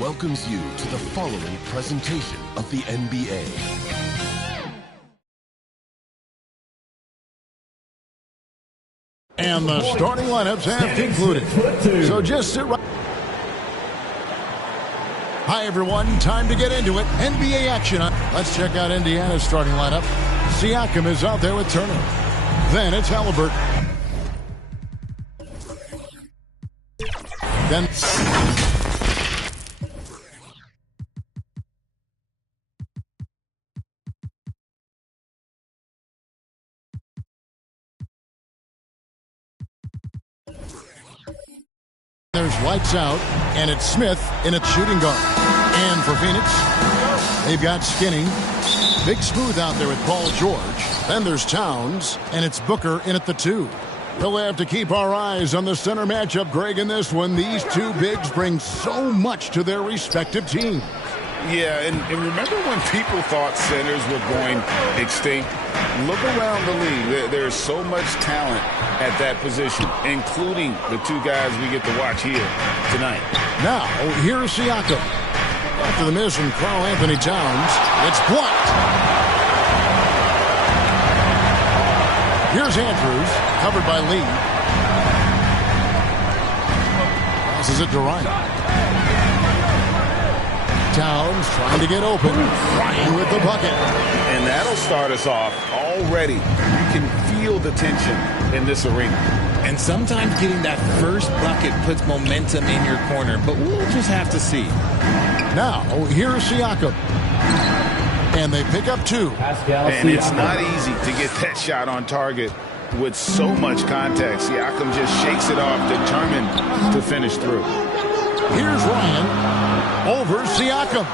welcomes you to the following presentation of the NBA. And the starting lineups have concluded. So just sit right. Hi, everyone. Time to get into it. NBA action. Let's check out Indiana's starting lineup. Siakam is out there with Turner. Then it's Halliburton. Then there's lights out, and it's Smith in its shooting guard. And for Phoenix, they've got Skinny. Big Smooth out there with Paul George. Then there's Towns, and it's Booker in at the 2. We'll have to keep our eyes on the center matchup, Greg, in this one. These two bigs bring so much to their respective teams. Yeah, and remember when people thought centers were going extinct? Look around the league. There's so much talent at that position, including the two guys we get to watch here tonight. Now, here's Siakam. After the miss from Karl Anthony Towns, it's blocked. Here's Andrews, covered by Lee. Passes it to Ryan. Towns trying to get open. Ryan with the bucket. And that'll start us off already. You can feel the tension in this arena. And sometimes getting that first bucket puts momentum in your corner, but we'll just have to see. Now, here's Siakam. And they pick up 2. And it's not easy to get that shot on target with so much contact. Siakam just shakes it off, determined to finish through. Here's Ryan over Siakam.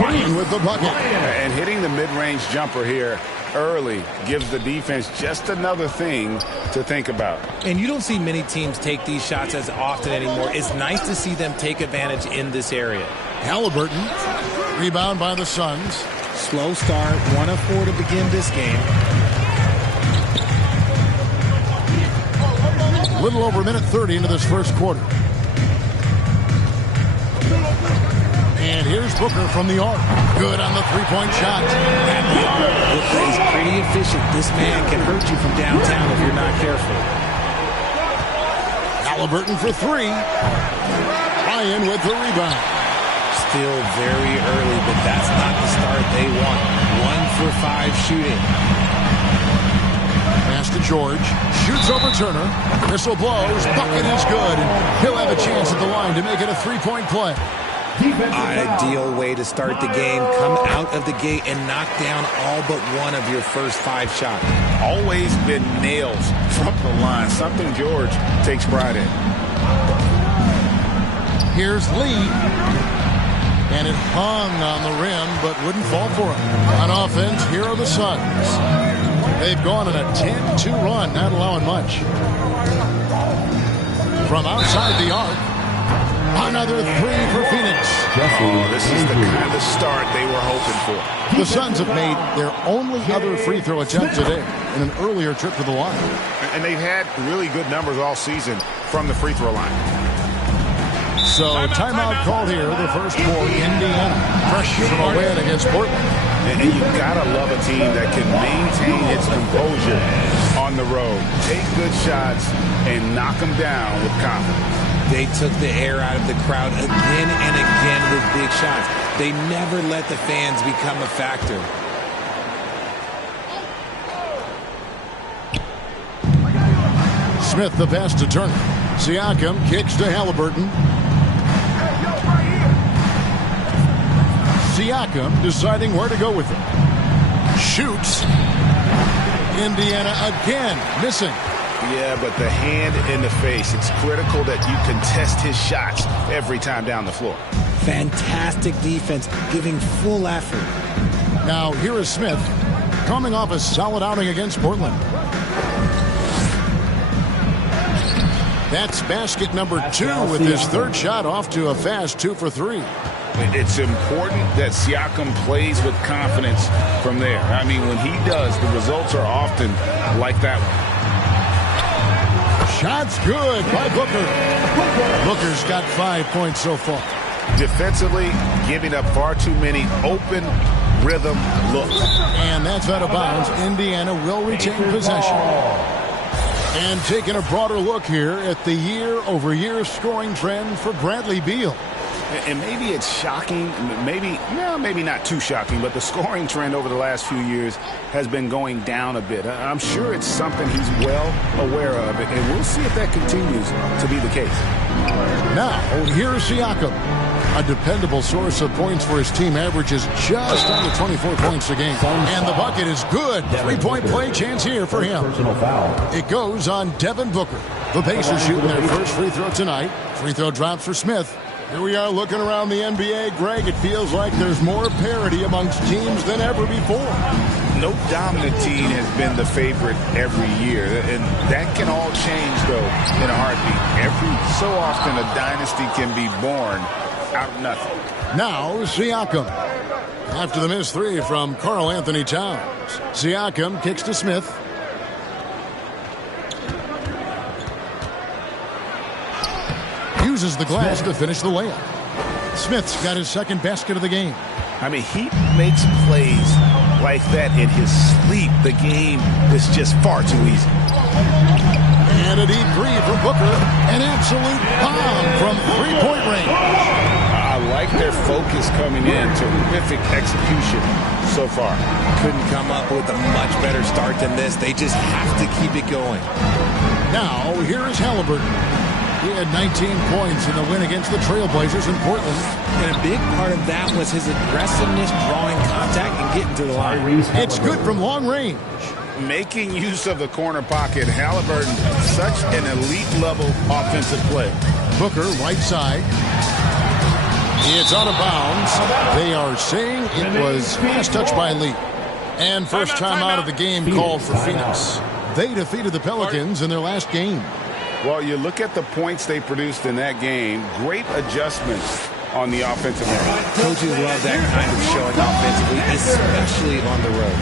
Ryan with the bucket. And hitting the mid-range jumper here early gives the defense just another thing to think about. And you don't see many teams take these shots as often anymore. It's nice to see them take advantage in this area. Halliburton, rebound by the Suns. Slow start, 1 of 4 to begin this game. A little over a minute 30 into this first quarter. And here's Booker from the arc. Good on the three-point shot. At the arc, Booker is pretty efficient. This man can hurt you from downtown if you're not careful. Halliburton for 3. Ryan with the rebound. Still very early, but that's not the start they want. 1 for 5 shooting. Pass to George. Shoots over Turner. Whistle blows. Bucket is good. And he'll have a chance at the line to make it a 3-point play. Ideal way to start the game. Come out of the gate and knock down all but one of your first 5 shots. Always been nails from the line. Something George takes pride in. Here's Lee. And it hung on the rim, but wouldn't fall for him. On offense, here are the Suns. They've gone on a 10-2 run, not allowing much. From outside the arc, another 3 for Phoenix. Oh, this is the kind of start they were hoping for. The Suns have made their only other free throw attempt today in an earlier trip to the line. And they've had really good numbers all season from the free throw line. So, timeout called here, the first for Indiana. Fresh from a win against Portland. And you've got to love a team that can maintain its composure on the road. Take good shots and knock them down with confidence. They took the air out of the crowd again and again with big shots. They never let the fans become a factor. Smith the pass to Turner. Siakam kicks to Halliburton. Siakam deciding where to go with it. Shoots. Indiana again missing. Yeah, but the hand in the face, it's critical that you contest his shots every time down the floor. Fantastic defense, giving full effort. Now here is Smith coming off a solid outing against Portland. That's basket number 2 with his 3rd shot off to a fast 2 for 3. It's important that Siakam plays with confidence from there. I mean, when he does, the results are often like that one. Shot's good by Booker. Booker's got 5 points so far. Defensively, giving up far too many open rhythm looks. And that's out of bounds. Indiana will retain possession. And taking a broader look here at the year-over-year scoring trend for Bradley Beal. And maybe it's shocking, maybe not too shocking, but the scoring trend over the last few years has been going down a bit. I'm sure it's something he's well aware of, and we'll see if that continues to be the case. Now, here's Siakam. A dependable source of points for his team, averages just under 24 points a game. And the bucket is good. Three-point play chance here for him. It goes on Devin Booker. The Pacers shooting their first free throw tonight. Free throw drops for Smith. Here we are looking around the NBA. Greg, it feels like there's more parity amongst teams than ever before. No dominant team has been the favorite every year, and that can all change, though, in a heartbeat. Every so often a dynasty can be born out of nothing. Now, Siakam. After the missed three from Karl Anthony Towns. Siakam kicks to Smith. Uses the glass to finish the layup. Smith's got his second basket of the game. I mean, he makes plays like that in his sleep. The game is just far too easy. And a deep three from Booker. An absolute bomb from three-point range. I like their focus coming in. Terrific execution so far. Couldn't come up with a much better start than this. They just have to keep it going. Now, here is Halliburton. He had 19 points in the win against the Trailblazers in Portland. And a big part of that was his aggressiveness, drawing contact, and getting to the line. It's good from long range. Making use of the corner pocket. Halliburton, such an elite-level offensive play. Booker, right side. It's out of bounds. They are saying it was last touch by Lee. And first time out of the game called for Phoenix. They defeated the Pelicans in their last game. Well, you look at the points they produced in that game. Great adjustments on the offensive end. Coaches love that kind of showing offensively, especially on the road.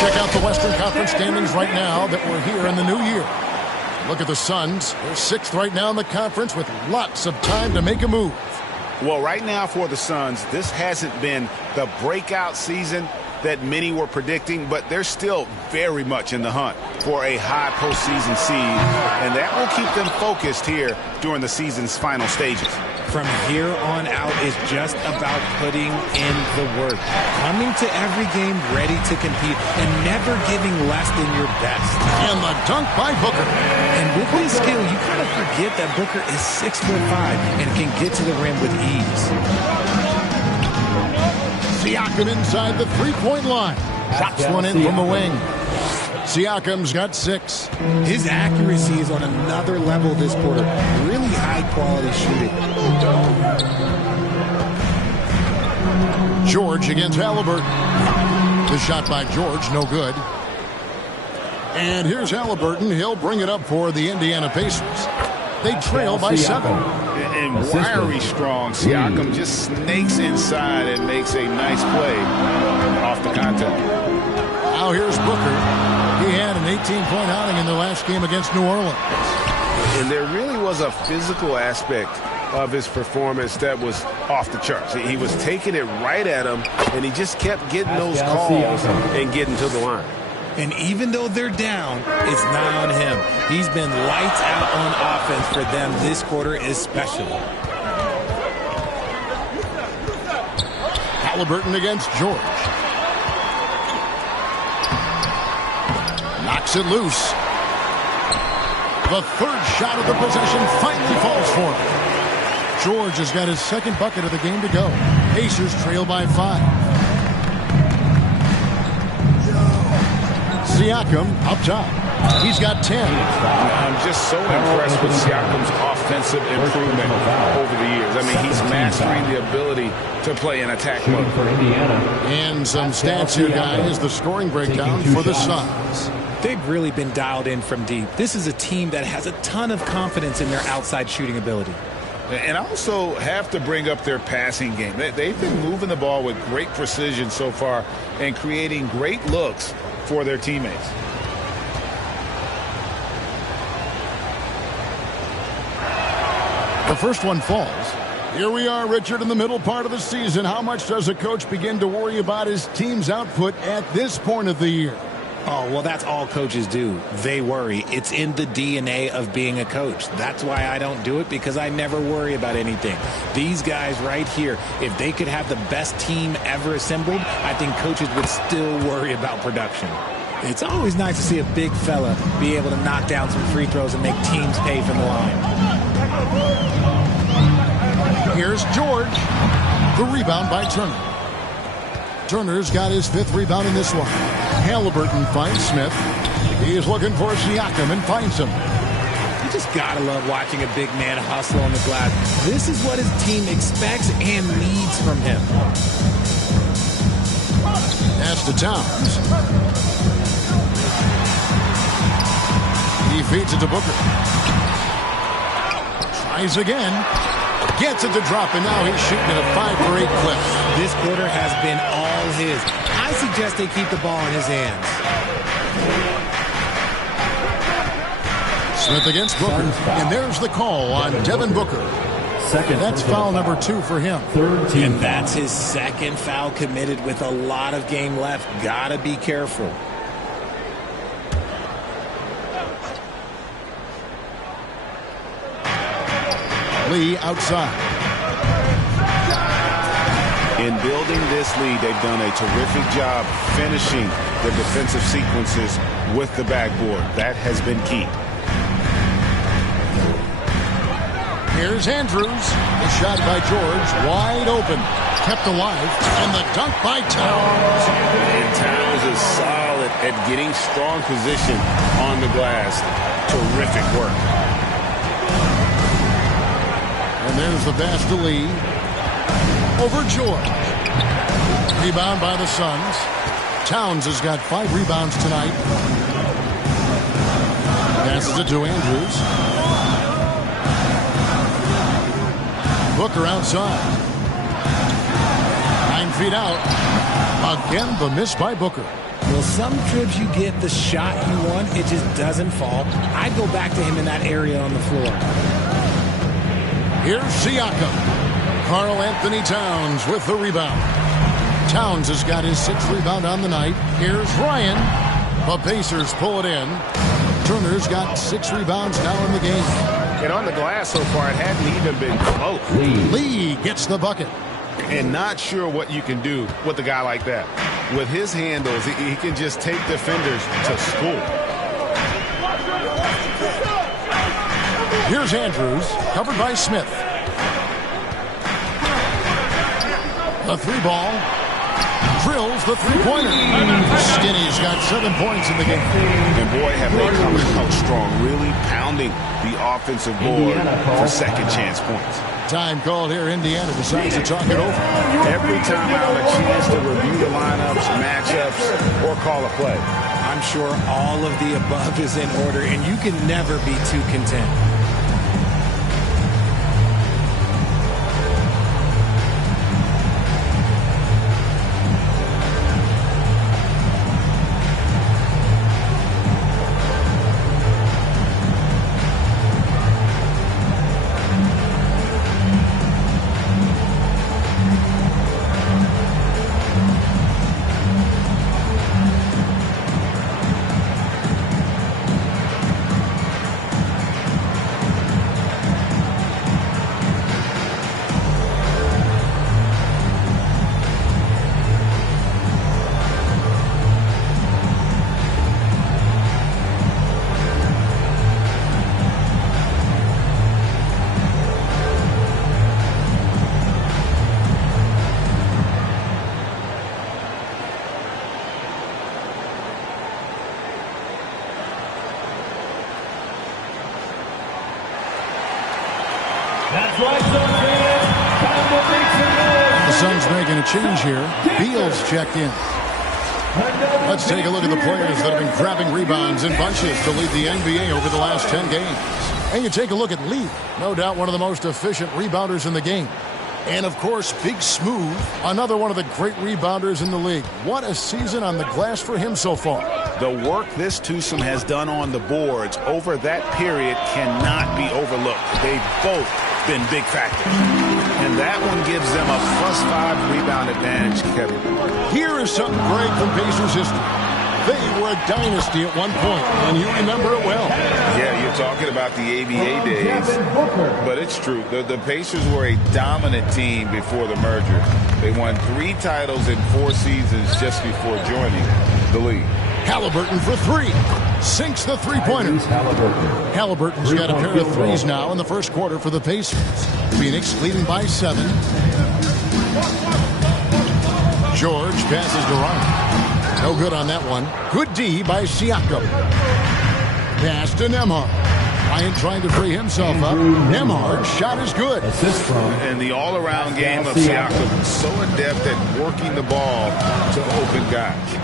Check out the Western Conference standings right now that we're here in the new year. Look at the Suns. They're sixth right now in the conference with lots of time to make a move. Well, right now for the Suns, this hasn't been the breakout season that many were predicting, but they're still very much in the hunt for a high postseason seed, and that will keep them focused here during the season's final stages. From here on out is just about putting in the work. Coming to every game ready to compete and never giving less than your best. And the dunk by Booker. And with his skill, you kind of forget that Booker is 6'5" and can get to the rim with ease. Siakam inside the three-point line. Drops one in from the wing. Siakam's got 6. His accuracy is on another level this quarter. Really high-quality shooting. George against Halliburton. The shot by George, no good. And here's Halliburton. He'll bring it up for the Indiana Pacers. They trail by 7. And wiry strong. Siakam just snakes inside and makes a nice play off the contact. Now here's Booker. He had an 18-point outing in the last game against New Orleans. And there really was a physical aspect of his performance that was off the charts. He was taking it right at him, and he just kept getting those calls and getting to the line. And even though they're down, it's not on him. He's been lights out on offense for them this quarter especially. Halliburton against George. Knocks it loose. The third shot of the possession finally falls for him. George has got his second bucket of the game to go. Pacers trail by 5. Siakam up top. He's got 10. I'm just so impressed with Siakam's offensive improvement over the years. I mean, he's mastering the ability to play in attack mode. And some stats here, guys. The scoring breakdown for the Suns. They've really been dialed in from deep. This is a team that has a ton of confidence in their outside shooting ability. And I also have to bring up their passing game. They've been moving the ball with great precision so far and creating great looks for their teammates. The first one falls. Here we are, Richard, in the middle part of the season. How much does a coach begin to worry about his team's output at this point of the year? Oh, well, that's all coaches do. They worry. It's in the DNA of being a coach. That's why I don't do it, because I never worry about anything. These guys right here, if they could have the best team ever assembled, I think coaches would still worry about production. It's always nice to see a big fella be able to knock down some free throws and make teams pay from the line. Here's George. The rebound by Turner. Turner's got his 5th rebound in this one. Halliburton finds Smith. He is looking for Siakam and finds him. You just gotta love watching a big man hustle on the glass. This is what his team expects and needs from him. Pass to Towns. He feeds it to Booker. Tries again. Gets it to drop, and now he's shooting at a 5-for-8 clip. This quarter has been all his. I suggest they keep the ball in his hands. Smith against Booker. And there's the call on Devin Booker. That's foul number 2 for him. And that's his second foul committed with a lot of game left. Gotta be careful. Lee outside. In building this lead, they've done a terrific job finishing the defensive sequences with the backboard. That has been key. Here's Andrews. The shot by George, wide open. Kept alive, and the dunk by Towns. And Towns is solid at getting strong position on the glass. Terrific work. And there's the pass to Lee. Over George. Rebound by the Suns. Towns has got 5 rebounds tonight. Passes it to Andrews. Booker outside. 9 feet out. Again, the miss by Booker. Well, some trips you get the shot you want, it just doesn't fall. I'd go back to him in that area on the floor. Here's Siakam. Karl Anthony Towns with the rebound. Towns has got his 6th rebound on the night. Here's Ryan. The Pacers pull it in. Turner's got 6 rebounds now in the game. And on the glass so far, it hadn't even been close. Lee gets the bucket. And not sure what you can do with a guy like that. With his handles, he can just take defenders to school. Here's Andrews, covered by Smith. The 3-ball. Drills the 3-pointer. Skinny's got 7 points in the game. And boy, have they come out strong, really pounding the offensive board for second chance points. Time called here. Indiana decides to talk it over. Every time out, a chance to review the lineups, matchups, or call a play. I'm sure all of the above is in order, and you can never be too content. The Suns making a change here. Beals checked in. Let's take a look at the players that have been grabbing rebounds in bunches to lead the NBA over the last 10 games. And you take a look at Lee, no doubt one of the most efficient rebounders in the game. And, of course, Big Smooth, another one of the great rebounders in the league. What a season on the glass for him so far. The work this twosome has done on the boards over that period cannot be overlooked. They've both been big factors. And that one gives them a +5 rebound advantage, Kevin. Here is something great from Pacers history. They were a dynasty at one point, and you remember it well. Yeah, you're talking about the ABA days, but it's true. The Pacers were a dominant team before the merger. They won 3 titles in 4 seasons just before joining the league. Halliburton for 3. Sinks the three-pointer. Halliburton's got a pair of threes now in the first quarter for the Pacers. Phoenix leading by 7. George passes to Ryan. No good on that one. Good D by Siakam. Pass to Nembhard. Bryant trying to free himself up. Nembhard's shot is good. And the all-around game of Siakam, so adept at working the ball to open guys.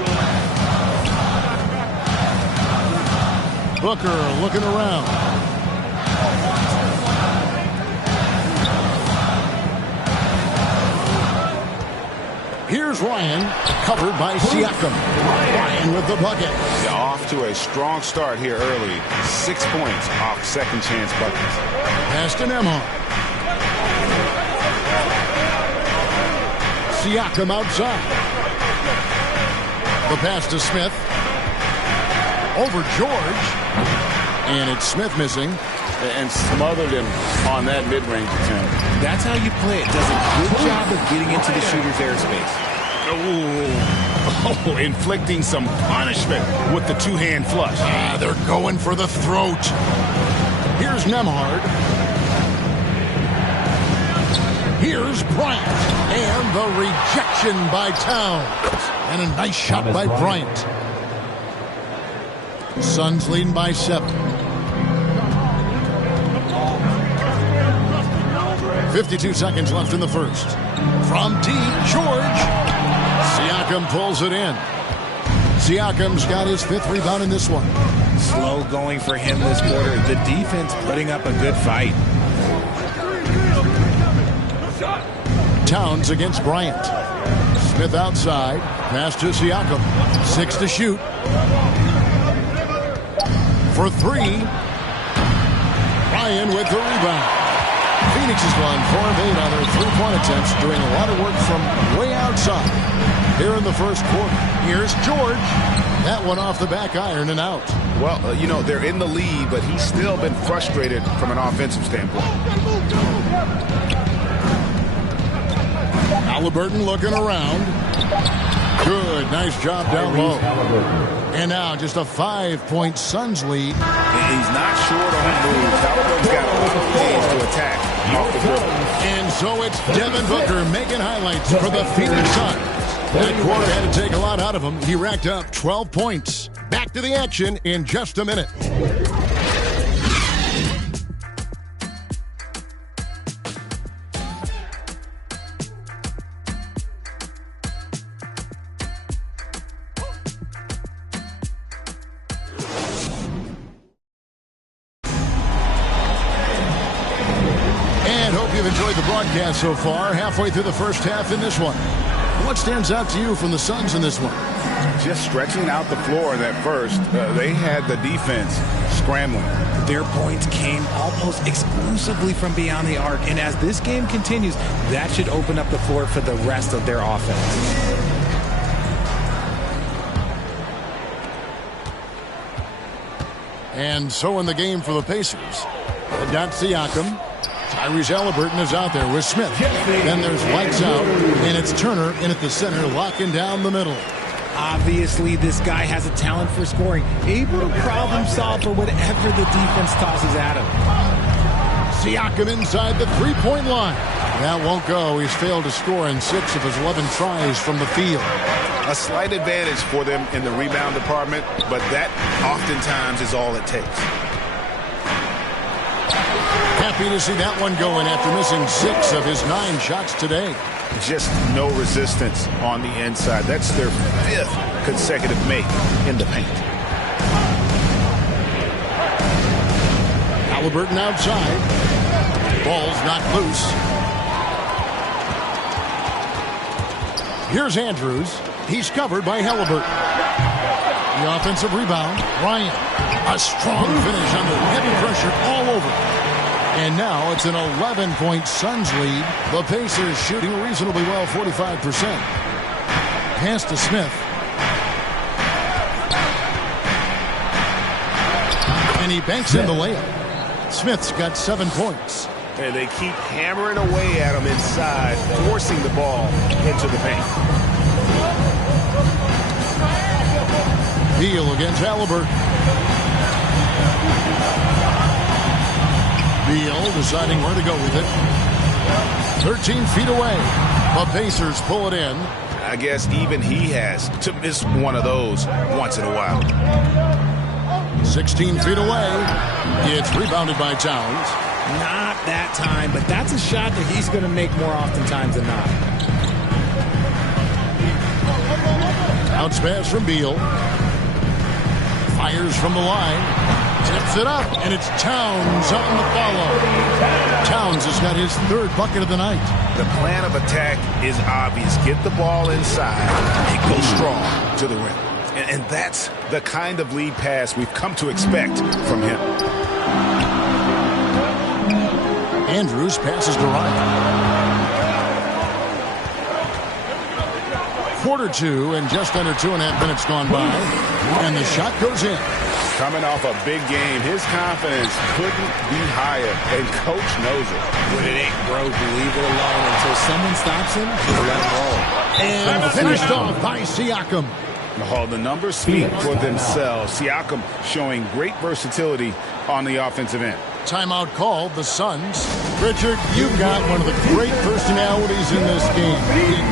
Booker looking around. Here's Ryan, covered by Siakam. Ryan with the bucket. Yeah, off to a strong start here early. 6 points off second chance buckets. Pass to Nembhard. Siakam outside. The pass to Smith. Over George. And it's Smith missing. And smothered him on that mid-range attempt. That's how you play it. Does a good job of getting into the shooter's airspace. Oh, inflicting some punishment with the two-hand flush. They're going for the throat. Here's Nembhard. Here's Bryant. And the rejection by Towns. And a nice shot by Bryant. Suns leading by 7. 52 seconds left in the first. From deep, George. Siakam pulls it in. Siakam's got his 5th rebound in this one. Slow going for him this quarter. The defense putting up a good fight. Towns against Bryant. Smith outside. Pass to Siakam. 6 to shoot. For 3. Ryan with the rebound. Phoenix has gone 4 of 8 on their 3-point attempts, doing a lot of work from way outside. Here in the first quarter. Here's George. That one off the back iron and out. Well, they're in the lead, but he's still been frustrated from an offensive standpoint. Halliburton looking around. Good. Nice job down low. And now just a 5-point Suns lead. He's not short on moves. Halliburton's got a lot of ways to attack off the dribble. And so it's Devin Booker making highlights for the Phoenix Suns. That quarter had to take a lot out of him. He racked up 12 points. Back to the action in just a minute. You've enjoyed the broadcast so far, halfway through the first half in this one. What stands out to you from the Suns in this one? Just stretching out the floor in that first. They had the defense scrambling. Their points came almost exclusively from beyond the arc, and as this game continues, that should open up the floor for the rest of their offense. And so in the game for the Pacers, got Siakam. Tyrese Halliburton is out there with Smith. Then there's lights out, and it's Turner in at the center, locking down the middle. Obviously, this guy has a talent for scoring, able to problem solve for whatever the defense tosses at him. Siakam inside the three-point line. That won't go. He's failed to score in 6 of his 11 tries from the field. A slight advantage for them in the rebound department, but that oftentimes is all it takes. Happy to see that one going after missing 6 of his 9 shots today. Just no resistance on the inside. That's their 5th consecutive make in the paint. Halliburton outside. Ball's not loose. Here's Andrews. He's covered by Halliburton. The offensive rebound. Ryan. A strong finish under heavy pressure all over. And now it's an 11-point Suns lead. The Pacers shooting reasonably well, 45%. Pass to Smith. And he banks in the layup. Smith's got 7 points. And they keep hammering away at him inside, forcing the ball into the paint. Beal against Halliburton. Beal deciding where to go with it. 13 feet away. The Pacers pull it in. I guess even he has to miss one of those once in a while. 16 feet away. It's rebounded by Towns. Not that time, but that's a shot that he's going to make more oftentimes than not. Bounce pass from Beal. Fires from the line. Tips it up, and it's Towns on the follow. Towns has got his 3rd bucket of the night. The plan of attack is obvious. Get the ball inside and go strong to the rim. And that's the kind of lead pass we've come to expect from him. Andrews passes to Ryan. Quarter 2 and just under 2.5 minutes gone by. And the shot goes in. Coming off a big game, his confidence couldn't be higher, and Coach knows it. When it ain't broke, leave it alone until someone stops him. Just let him roll. And finished off by Siakam. Oh, the numbers speak for themselves. Siakam showing great versatility on the offensive end. Timeout called, the Suns. Richard, you've got one of the great personalities in this game.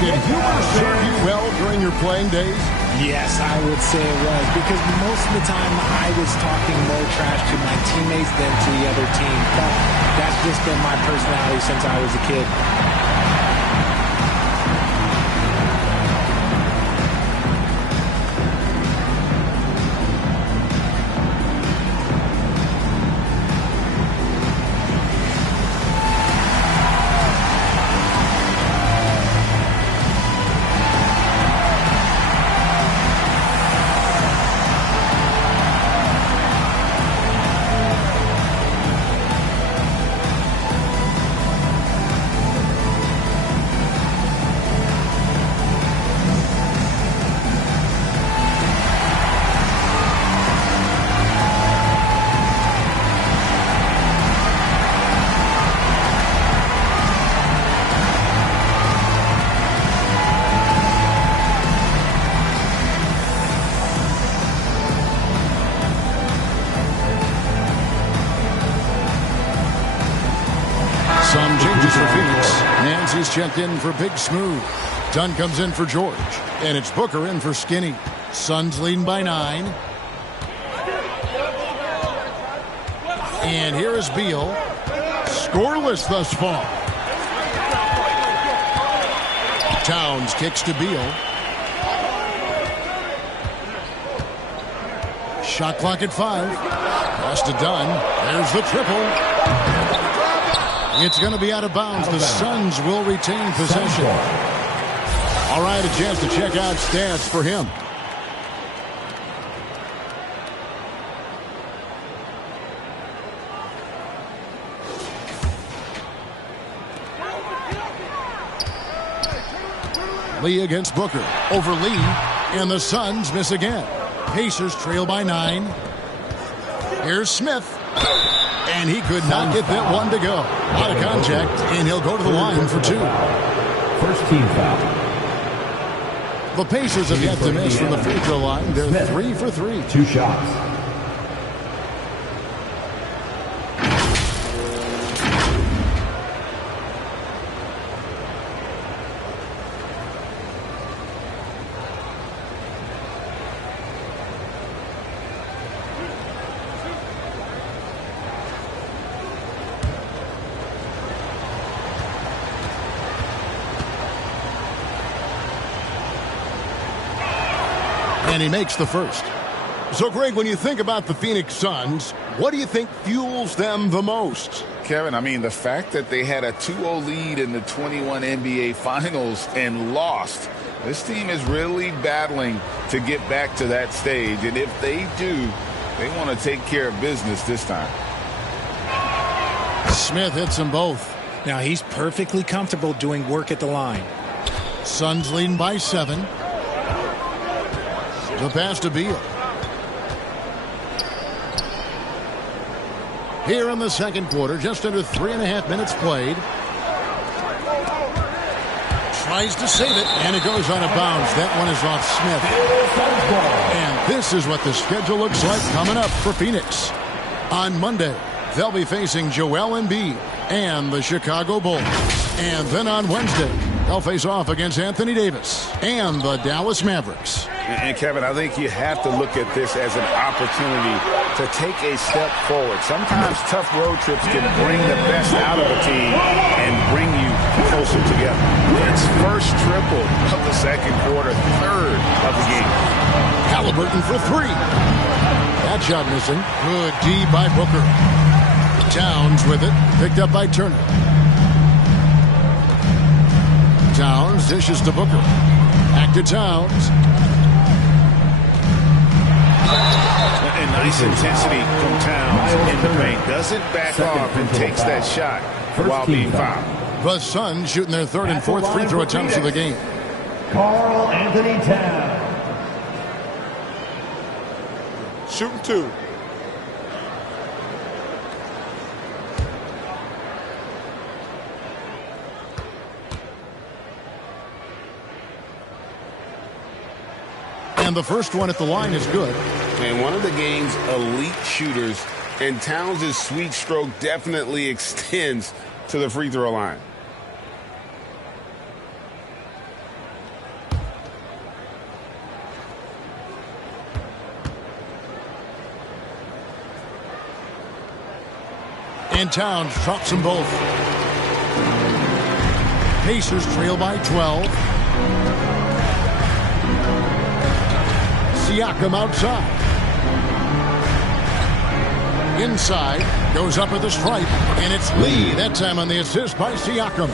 Did humor serve you well during your playing days? Yes, I would say it was, because most of the time I was talking more trash to my teammates than to the other team. But that's just been my personality since I was a kid. Some changes for Phoenix. Nancy's checked in for Big Smooth. Dunn comes in for George. And it's Booker in for Skinny. Suns leading by 9. And here is Beal. Scoreless thus far. Towns kicks to Beal. Shot clock at 5. Pass to Dunn. There's the triple. It's going to be out of bounds. The Suns will retain possession. All right, a chance to check out stats for him. Lee against Booker. Over Lee. And the Suns miss again. Pacers trail by 9. Here's Smith. And he could not get that one to go. Out of contact, and he'll go to the line for 2. First team foul. The Pacers have yet to miss from the free throw line. They're 3 for 3. 2 shots. And he makes the first. So, Greg, when you think about the Phoenix Suns, what do you think fuels them the most? Kevin, I mean, the fact that they had a 2-0 lead in the 21 NBA Finals and lost. This team is really battling to get back to that stage. And if they do, they want to take care of business this time. Smith hits them both. Now he's perfectly comfortable doing work at the line. Suns leading by 7. The pass to Beal. Here in the second quarter, just under 3.5 minutes played. Tries to save it, and it goes out of bounds. That one is off Smith. And this is what the schedule looks like coming up for Phoenix. On Monday, they'll be facing Joel Embiid and the Chicago Bulls. And then on Wednesday, they'll face off against Anthony Davis and the Dallas Mavericks. And Kevin, I think you have to look at this as an opportunity to take a step forward. Sometimes tough road trips can bring the best out of a team and bring you closer together. It's first triple of the second quarter, third of the game. Halliburton for 3. That shot missing. Good D by Booker. Towns with it, picked up by Turner. Towns dishes to Booker. Back to Towns. And nice intensity from Towns in the paint. Doesn't back off and takes that shot while being fouled. The Suns shooting their third and fourth free throw attempts of the game. Karl Anthony Towns. Shooting 2. And the first one at the line is good. And one of the game's elite shooters, and Towns' sweet stroke definitely extends to the free throw line. And Towns drops them both. Pacers trail by 12. Siakam outside. Inside, goes up at the stripe, and it's Lee. That time on the assist by Siakam.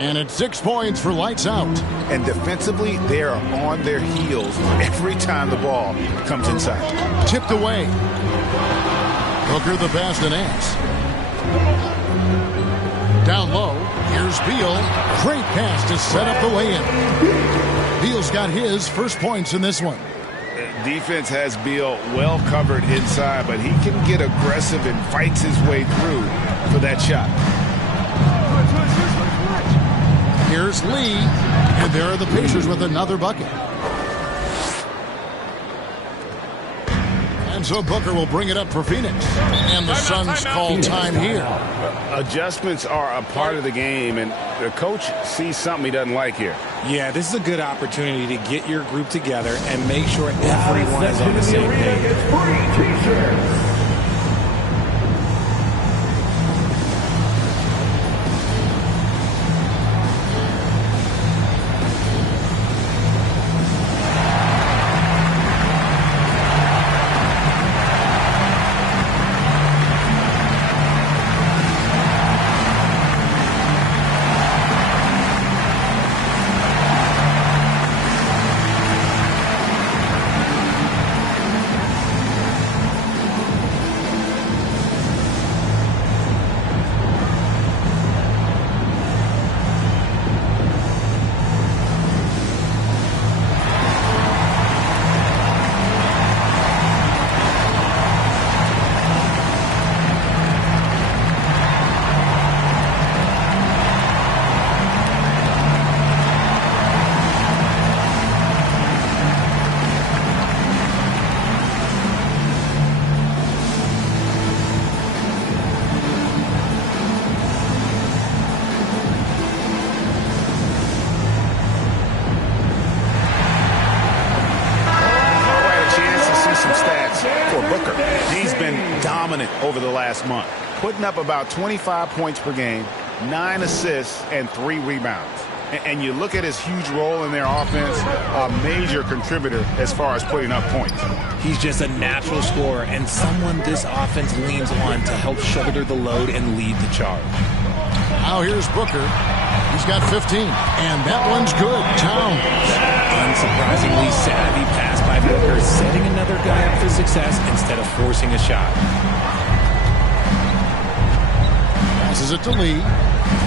And it's 6 points for lights out. And defensively, they are on their heels every time the ball comes inside. Tipped away. Booker the pass to Nance. Down low, here's Beal. Great pass to set up the lay-in. Beal's got his first points in this one. Defense has Beal well covered inside, but he can get aggressive and fights his way through for that shot. Here's Lee, and there are the Pacers with another bucket. And so Booker will bring it up for Phoenix. And the Suns call time here. Adjustments are a part of the game, and the coach sees something he doesn't like here. Yeah, this is a good opportunity to get your group together and make sure everyone is on the same page. Over the last month, putting up about 25 points per game, 9 assists, and 3 rebounds. And you look at his huge role in their offense, a major contributor as far as putting up points. He's just a natural scorer and someone this offense leans on to help shoulder the load and lead the charge. Now here's Booker. He's got 15, and that one's good. Towns. Unsurprisingly savvy pass by Booker, setting another guy up for success instead of forcing a shot. Passes it to Lee.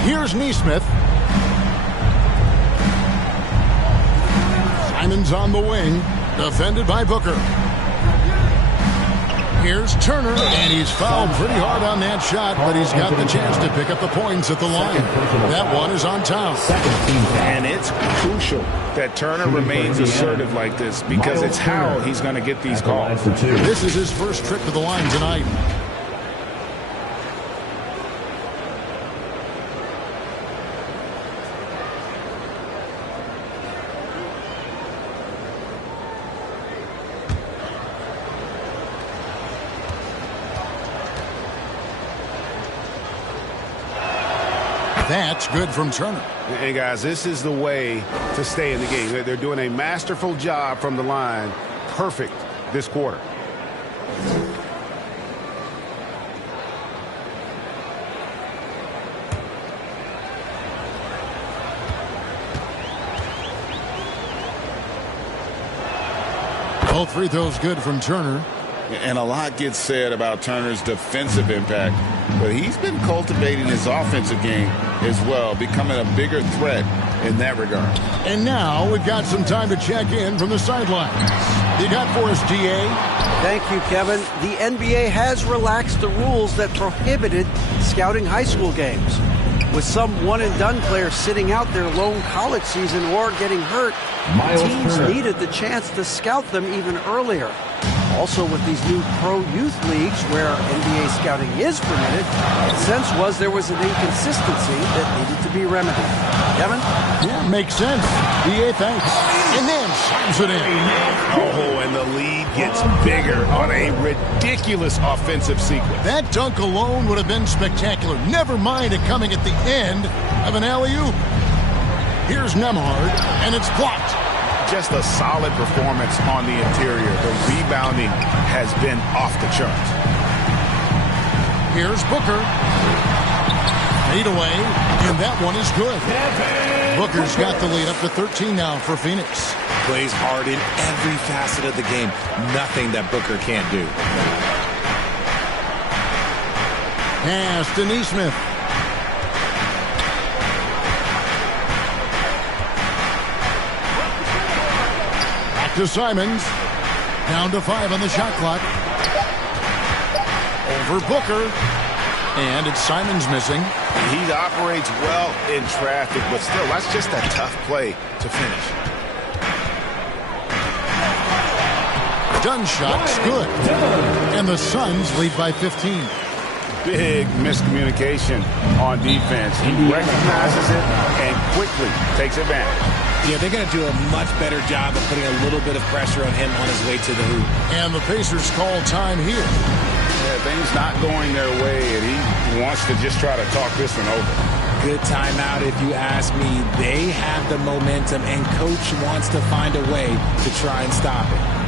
Here's Neesmith. Simons on the wing, defended by Booker. Here's Turner, and he's fouled pretty hard on that shot, but he's got the chance to pick up the points at the line. That one is on Towns. And it's crucial that Turner remains assertive like this because it's how he's going to get these calls. This is his first trip to the line tonight. That's good from Turner. And guys, this is the way to stay in the game. They're doing a masterful job from the line. Perfect this quarter. Both free throws good from Turner. And a lot gets said about Turner's defensive impact, but he's been cultivating his offensive game as well, becoming a bigger threat in that regard. And now we've got some time to check in from the sidelines. You got for us, DA? Thank you, Kevin. The NBA has relaxed the rules that prohibited scouting high school games. With some one-and-done players sitting out their lone college season or getting hurt, teams needed the chance to scout them even earlier. Also, with these new pro youth leagues where NBA scouting is permitted, the sense was there was an inconsistency that needed to be remedied. Kevin? Yeah, makes sense. DA, thanks. And then slams it in. Oh, and the lead gets bigger on a ridiculous offensive sequence. That dunk alone would have been spectacular. Never mind it coming at the end of an alley-oop. Here's Nembhard, and it's blocked. Just a solid performance on the interior. The rebounding has been off the charts. Here's Booker. Fade away, and that one is good. Booker's got the lead up to 13 now for Phoenix. Plays hard in every facet of the game. Nothing that Booker can't do. Pass to Neesmith. To Simons. Down to 5 on the shot clock. Over Booker. And it's Simons missing. He operates well in traffic, but still, that's just a tough play to finish. Done shot's good. And the Suns lead by 15. Big miscommunication on defense. He recognizes it and quickly takes advantage. Yeah, they're going to do a much better job of putting a little bit of pressure on him on his way to the hoop. And the Pacers call time here. Yeah, things not going their way, and he wants to just try to talk this one over. Good timeout if you ask me. They have the momentum, and Coach wants to find a way to try and stop it.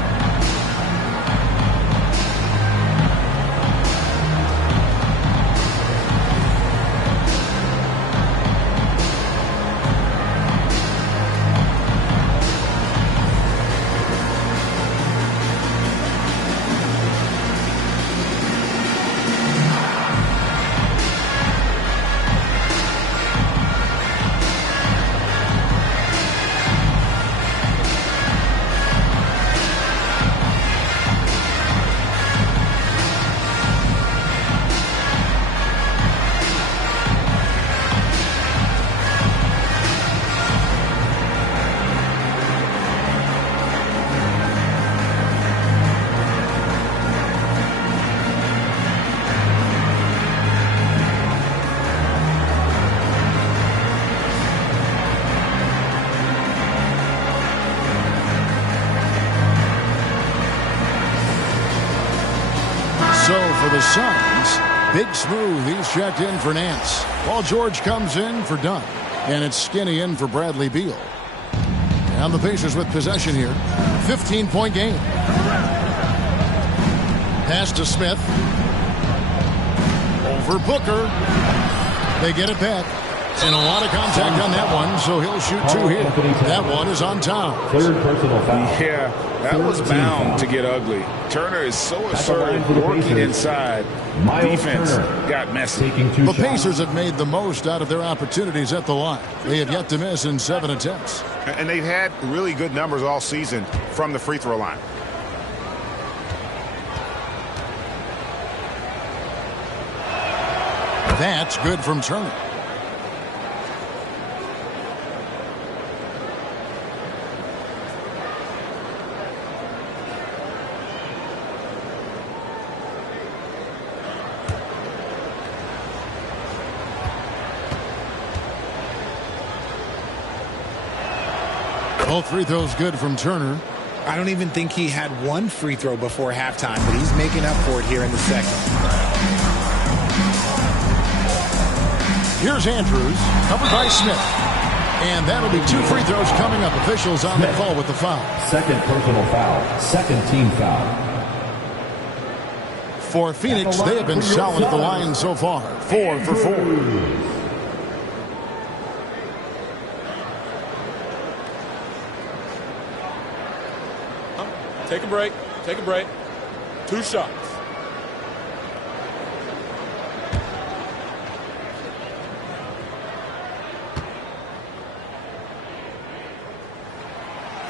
For the Suns, Big Smooth, he's checked in for Nance, while George comes in for Dunn. And it's Skinny in for Bradley Beal. And the Pacers with possession here. 15-point game. Pass to Smith. Over Booker. They get it back. And a lot of contact on that one, so he'll shoot 2 here. That one is on Towns. Third personal foul. Yeah, that was bound to get ugly. Turner is so assertive, working inside. Defense got messy. The Pacers have made the most out of their opportunities at the line. They have yet to miss in 7 attempts. And they've had really good numbers all season from the free throw line. That's good from Turner. Both free throws good from Turner. I don't even think he had one free throw before halftime, but he's making up for it here in the second. Here's Andrews, covered by Smith. And that'll be 2 free throws coming up. Officials on the call with the foul. Second personal foul. Second team foul. For Phoenix, they have been solid at the line so far. 4 for 4. Take a break. Take a break. 2 shots.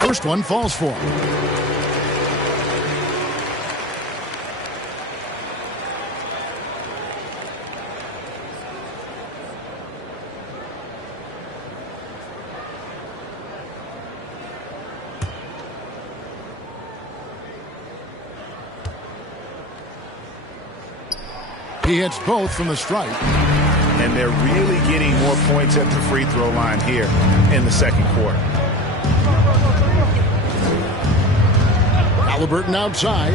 First one falls for him. He hits both from the stripe. And they're really getting more points at the free throw line here in the second quarter. Halliburton outside.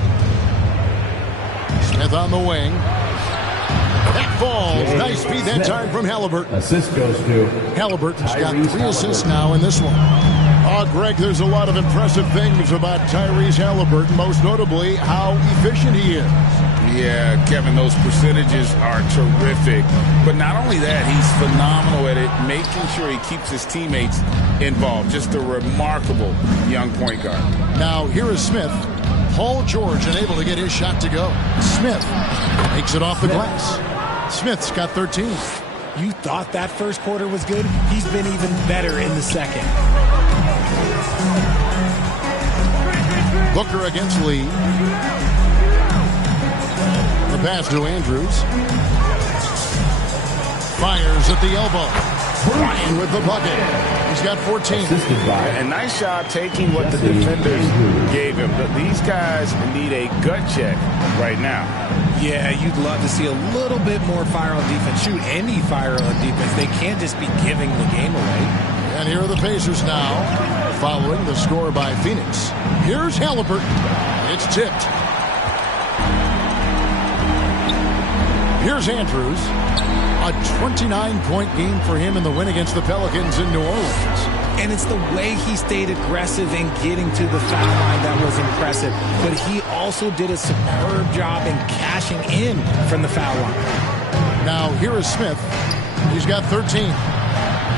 Smith on the wing. That falls. Nice feed that time from Halliburton. Assist goes to Halliburton's got 3 assists now in this one. Oh, Greg, there's a lot of impressive things about Tyrese Halliburton, most notably how efficient he is. Yeah, Kevin, those percentages are terrific. But not only that, he's phenomenal at it, making sure he keeps his teammates involved. Just a remarkable young point guard. Now, here is Smith. Paul George unable to get his shot to go. Smith makes it off the glass. Smith's got 13. You thought that first quarter was good? He's been even better in the second. Booker against Lee. The pass to Andrews. Fires at the elbow. Ryan with the bucket. He's got 14. And nice job taking what the defenders gave him. But these guys need a gut check right now. Yeah, you'd love to see a little bit more fire on defense. Shoot, any fire on defense. They can't just be giving the game away. And here are the Pacers now, following the score by Phoenix. Here's Halliburton. It's tipped. Here's Andrews. A 29-point game for him in the win against the Pelicans in New Orleans. And it's the way he stayed aggressive in getting to the foul line that was impressive. But he also did a superb job in cashing in from the foul line. Now, here is Smith. He's got 13.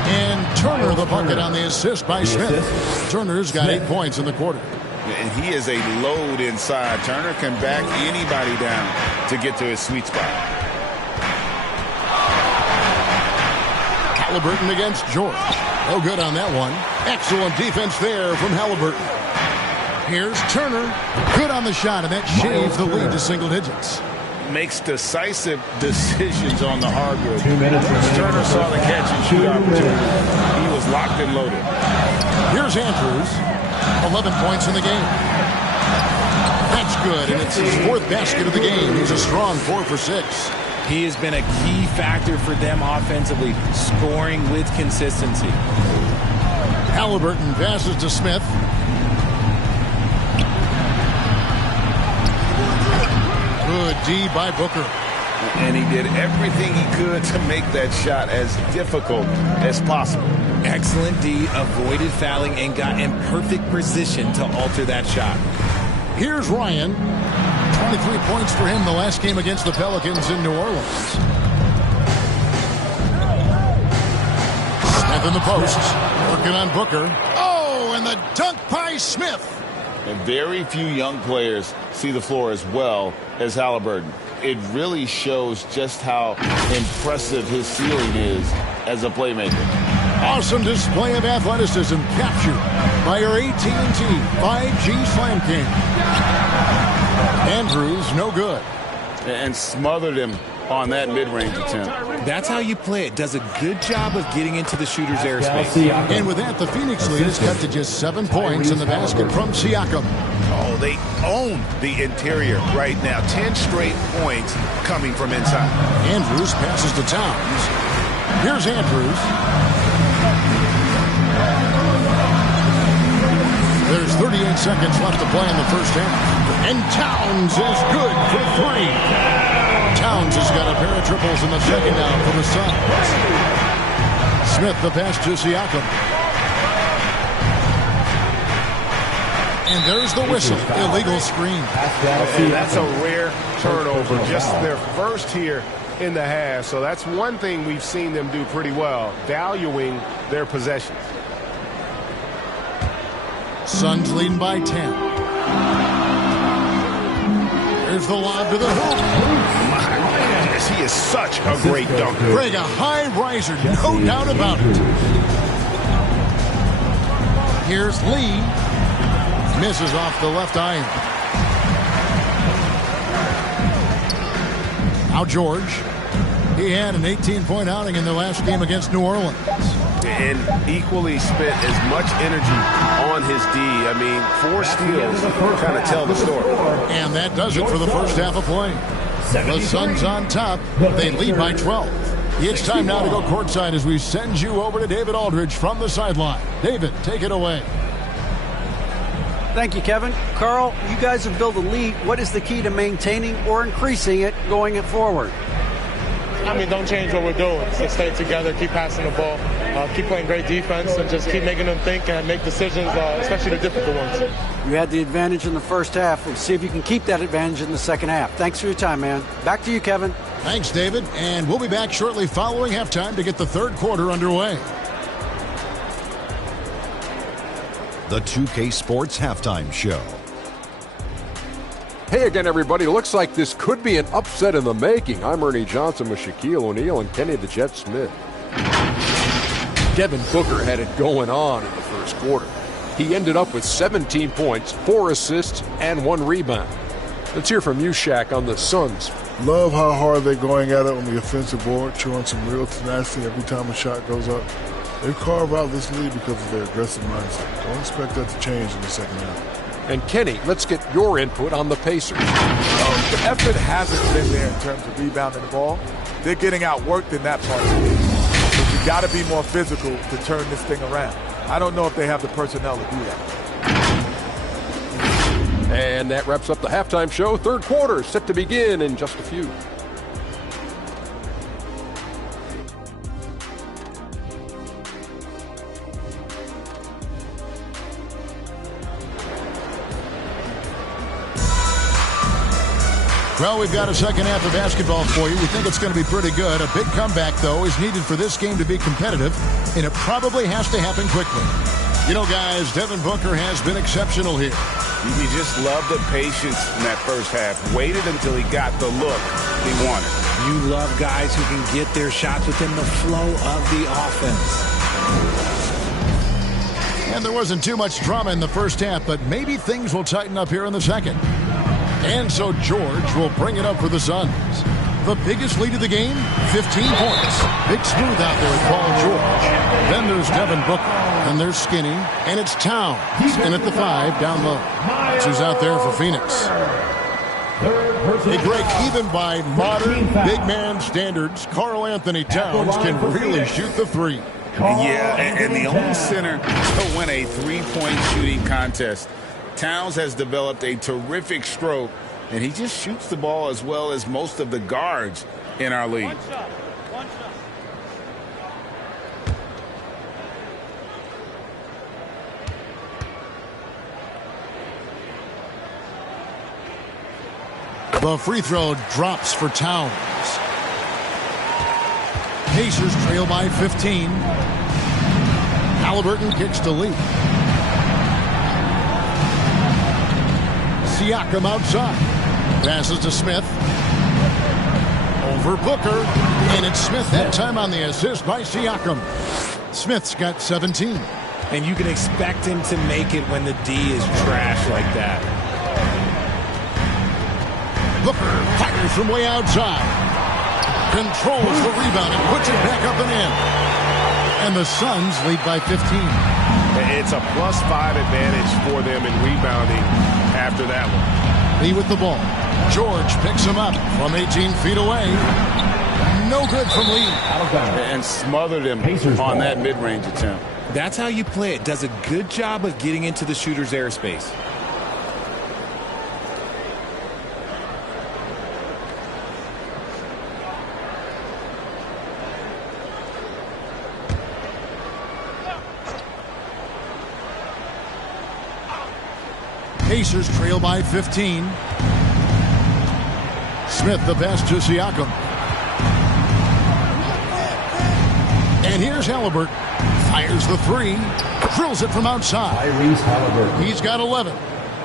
And Turner the bucket on the assist by Smith. Turner's got 8 points in the quarter. And he is a load inside. Turner can back anybody down to get to his sweet spot. Halliburton against George. No good on that one. Excellent defense there from Halliburton. Here's Turner. Good on the shot, and that shaves the lead to single digits. Makes decisive decisions on the hardwood. Turner saw the catch and shoot opportunity. He was locked and loaded. Here's Andrews. 11 points in the game. That's good, and it's his 4th basket of the game. He's a strong 4 for 6. He has been a key factor for them offensively, scoring with consistency. Halliburton passes to Smith. Good D by Booker. And he did everything he could to make that shot as difficult as possible. Excellent D, avoided fouling and got in perfect position to alter that shot. Here's Ryan. 23 points for him the last game against the Pelicans in New Orleans. Smith in the post, working on Booker. Oh, and the dunk by Smith. And very few young players see the floor as well as Halliburton. It really shows just how impressive his ceiling is as a playmaker. Awesome display of athleticism captured by your AT&T 5G Slam King. Andrews, no good. And smothered him on that mid-range attempt. That's how you play it. Does a good job of getting into the shooter's airspace. And with that, the Phoenix lead is cut to just 7 points in the basket from Siakam. Oh, they own the interior right now. 10 straight points coming from inside. Andrews passes to Towns. Here's Andrews. There's 38 seconds left to play in the first half. And Towns is good for 3. Towns has got a pair of triples in the second now for the Suns. Smith the pass to Siakam. And there's the whistle. Illegal screen. That's a rare turnover. Just their first here in the half. So that's one thing we've seen them do pretty well, valuing their possessions. Suns leading by 10. There's the lob to the hoop. He is such a great dunker. Greg, a high riser, no doubt about it. Here's Lee. Misses off the left iron. Now George. He had an 18-point outing in the last game against New Orleans. And equally spent as much energy on his D. I mean, 4 steals kind of tell the story. And that does it for the first half of play. The Suns on top. They lead by 12. It's time now to go courtside as we send you over to David Aldridge from the sideline. David, take it away. Thank you, Kevin. Carl, you guys have built a lead. What is the key to maintaining or increasing it going forward? I mean, don't change what we're doing. So stay together, keep passing the ball, keep playing great defense, and just keep making them think and make decisions, especially the difficult ones. You had the advantage in the first half. We'll see if you can keep that advantage in the second half. Thanks for your time, man. Back to you, Kevin. Thanks, David. And we'll be back shortly following halftime to get the third quarter underway. The 2K Sports Halftime Show. Hey again, everybody. Looks like this could be an upset in the making. I'm Ernie Johnson with Shaquille O'Neal and Kenny the Jet Smith. Devin Booker had it going on in the first quarter. He ended up with 17 points, 4 assists, and 1 rebound. Let's hear from you, Shaq, on the Suns. Love how hard they're going at it on the offensive board, showing some real tenacity every time a shot goes up. They carve out this lead because of their aggressive mindset. Don't expect that to change in the second half. And Kenny, let's get your input on the Pacers. The effort hasn't been there in terms of rebounding the ball. They're getting outworked in that part of the game. But you got to be more physical to turn this thing around. I don't know if they have the personnel to do that. And that wraps up the halftime show. Third quarter set to begin in just a few. Well, we've got a second half of basketball for you. We think it's going to be pretty good. A big comeback, though, is needed for this game to be competitive, and it probably has to happen quickly. You know, guys, Devin Booker has been exceptional here. You just love the patience in that first half. Waited until he got the look he wanted. You love guys who can get their shots within the flow of the offense. And there wasn't too much drama in the first half, but maybe things will tighten up here in the second. And so George will bring it up for the Suns. The biggest lead of the game, 15 points. Big smooth out there with Paul George. Then there's Devin Booker. And there's Skinny. And it's Towns. And at the 5, down low. That's who's out there for Phoenix. Hey, Greg, even by modern big man standards, Karl Anthony Towns can really shoot the 3. Yeah, and the only center to win a 3-point shooting contest Towns has developed a terrific stroke, and he just shoots the ball as well as most of the guards in our league. The free throw drops for Towns. Pacers trail by 15. Halliburton kicks to lead. Siakam outside. Passes to Smith. Over Booker. And it's Smith that time on the assist by Siakam. Smith's got 17. And you can expect him to make it when the D is trash like that. Booker fires from way outside. Controls the rebound and puts it back up and in. And the Suns lead by 15. It's a +5 advantage for them in rebounding after that one. Lee with the ball. George picks him up from 18 feet away. No good from Lee. And smothered him on that mid-range attempt. That's how you play it. Does a good job of getting into the shooter's airspace. Pacers trail by 15. Smith the pass to Siakam. And here's Halliburton. Fires the three. Drills it from outside. He's got 11.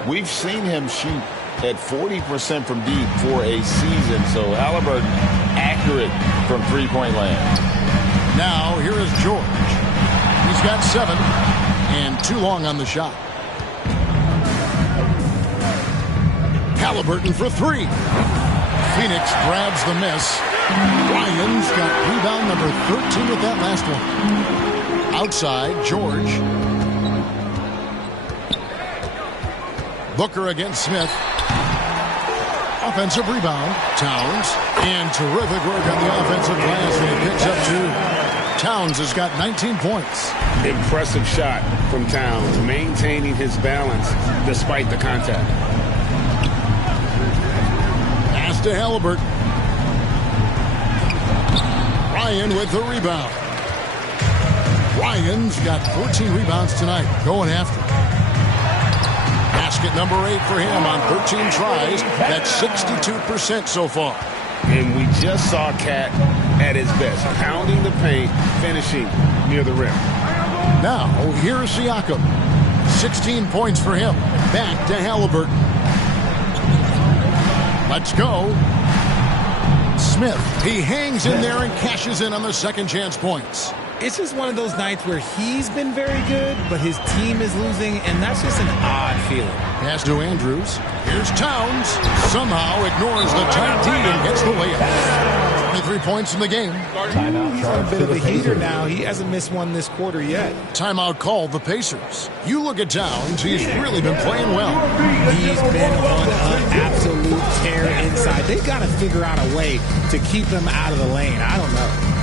We've seen him shoot at 40% from deep for a season. So Halliburton accurate from three-point land. Now here is George. He's got 7 and too long on the shot. Halliburton for 3. Phoenix grabs the miss. Lyons got rebound number 13 with that last one. Outside, George. Booker against Smith. Offensive rebound. Towns. And terrific work on the offensive glass, and he picks up 2. Towns has got 19 points. Impressive shot from Towns, maintaining his balance despite the contact. Pass to Halliburton. Ryan with the rebound. Ryan's got 14 rebounds tonight, going after it. Basket number 8 for him on 13 tries. That's 62% so far. And we just saw Cat at his best, pounding the paint, finishing near the rim. Now, here's Siakam. 16 points for him. Back to Halliburton. Let's go. Smith, he hangs in there and cashes in on the second chance points. It's just one of those nights where he's been very good, but his team is losing, and that's just an odd feeling. Pass to Andrews. Here's Towns. Somehow ignores the tight D and gets the layup. 23 points in the game. He's on a bit of a heater now. He hasn't missed one this quarter yet. Timeout called the Pacers. You look at Towns, he's really been playing well. He's been on an absolute tear inside. They've got to figure out a way to keep him out of the lane. I don't know.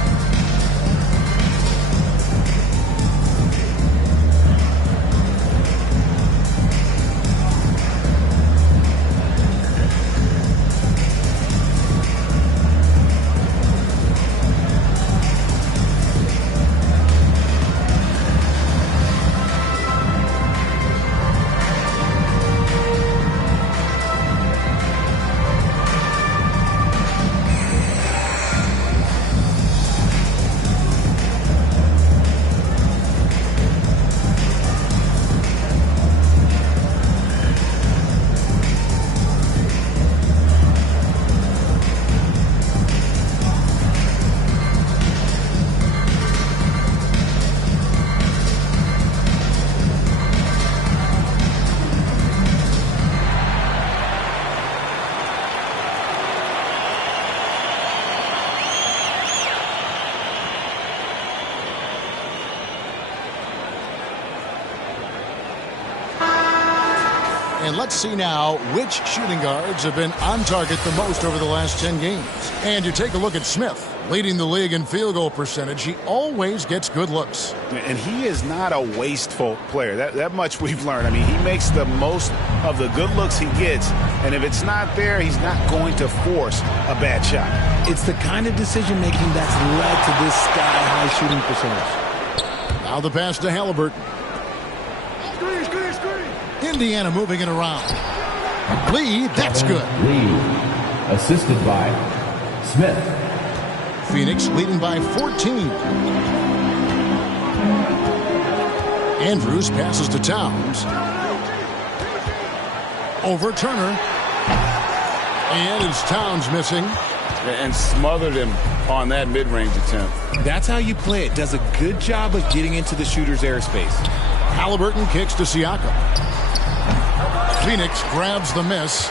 And let's see now which shooting guards have been on target the most over the last 10 games. And you take a look at Smith. Leading the league in field goal percentage, he always gets good looks. And he is not a wasteful player. That much we've learned. I mean, he makes the most of the good looks he gets, and if it's not there, he's not going to force a bad shot. It's the kind of decision-making that's led to this sky-high shooting percentage. Now the pass to Halliburton. Indiana moving it around. Lee, that's good. Lee, assisted by Smith. Phoenix leading by 14. Andrews passes to Towns. Over Turner. And it's Towns missing. And smothered him on that mid-range attempt. That's how you play it. Does a good job of getting into the shooter's airspace. Halliburton kicks to Siakam. Phoenix grabs the miss.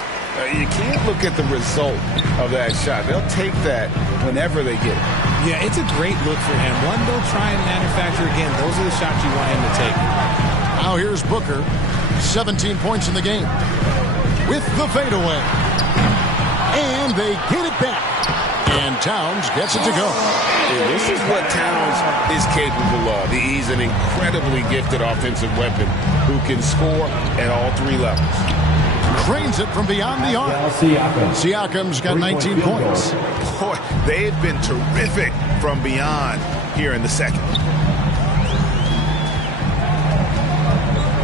You can't look at the result of that shot. They'll take that whenever they get it. Yeah, it's a great look for him. One they'll try and manufacture again. Those are the shots you want him to take. Now here's Booker. 17 points in the game. With the fadeaway. And they get it back. And Towns gets it to go. This is what Towns is capable of. He's an incredibly gifted offensive weapon who can score at all three levels. Cranes it from beyond the arc. Siakam's got 19 points. Boy, they've been terrific from beyond here in the second.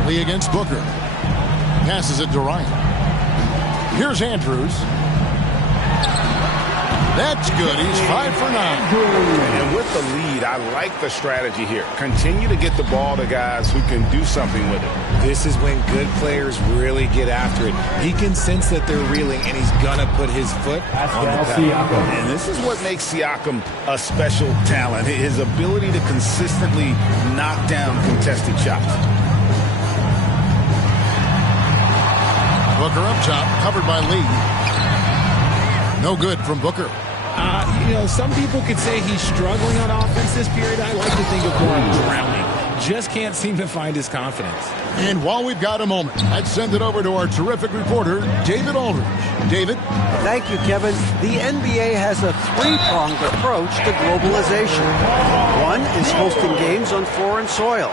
Lee against Booker. Passes it to Ryan. Here's Andrews. That's good. He's 5 for 9. And with the lead, I like the strategy here. Continue to get the ball to guys who can do something with it. This is when good players really get after it. He can sense that they're reeling, and he's going to put his foot on the pedal. And this is what makes Siakam a special talent. His ability to consistently knock down contested shots. Booker up top, covered by Lee. No good from Booker. Some people could say he's struggling on offense this period. I like to think of more drowning. Just can't seem to find his confidence. And while we've got a moment, let's send it over to our terrific reporter, David Aldridge. David? Thank you, Kevin. The NBA has a three-pronged approach to globalization. One is hosting games on foreign soil.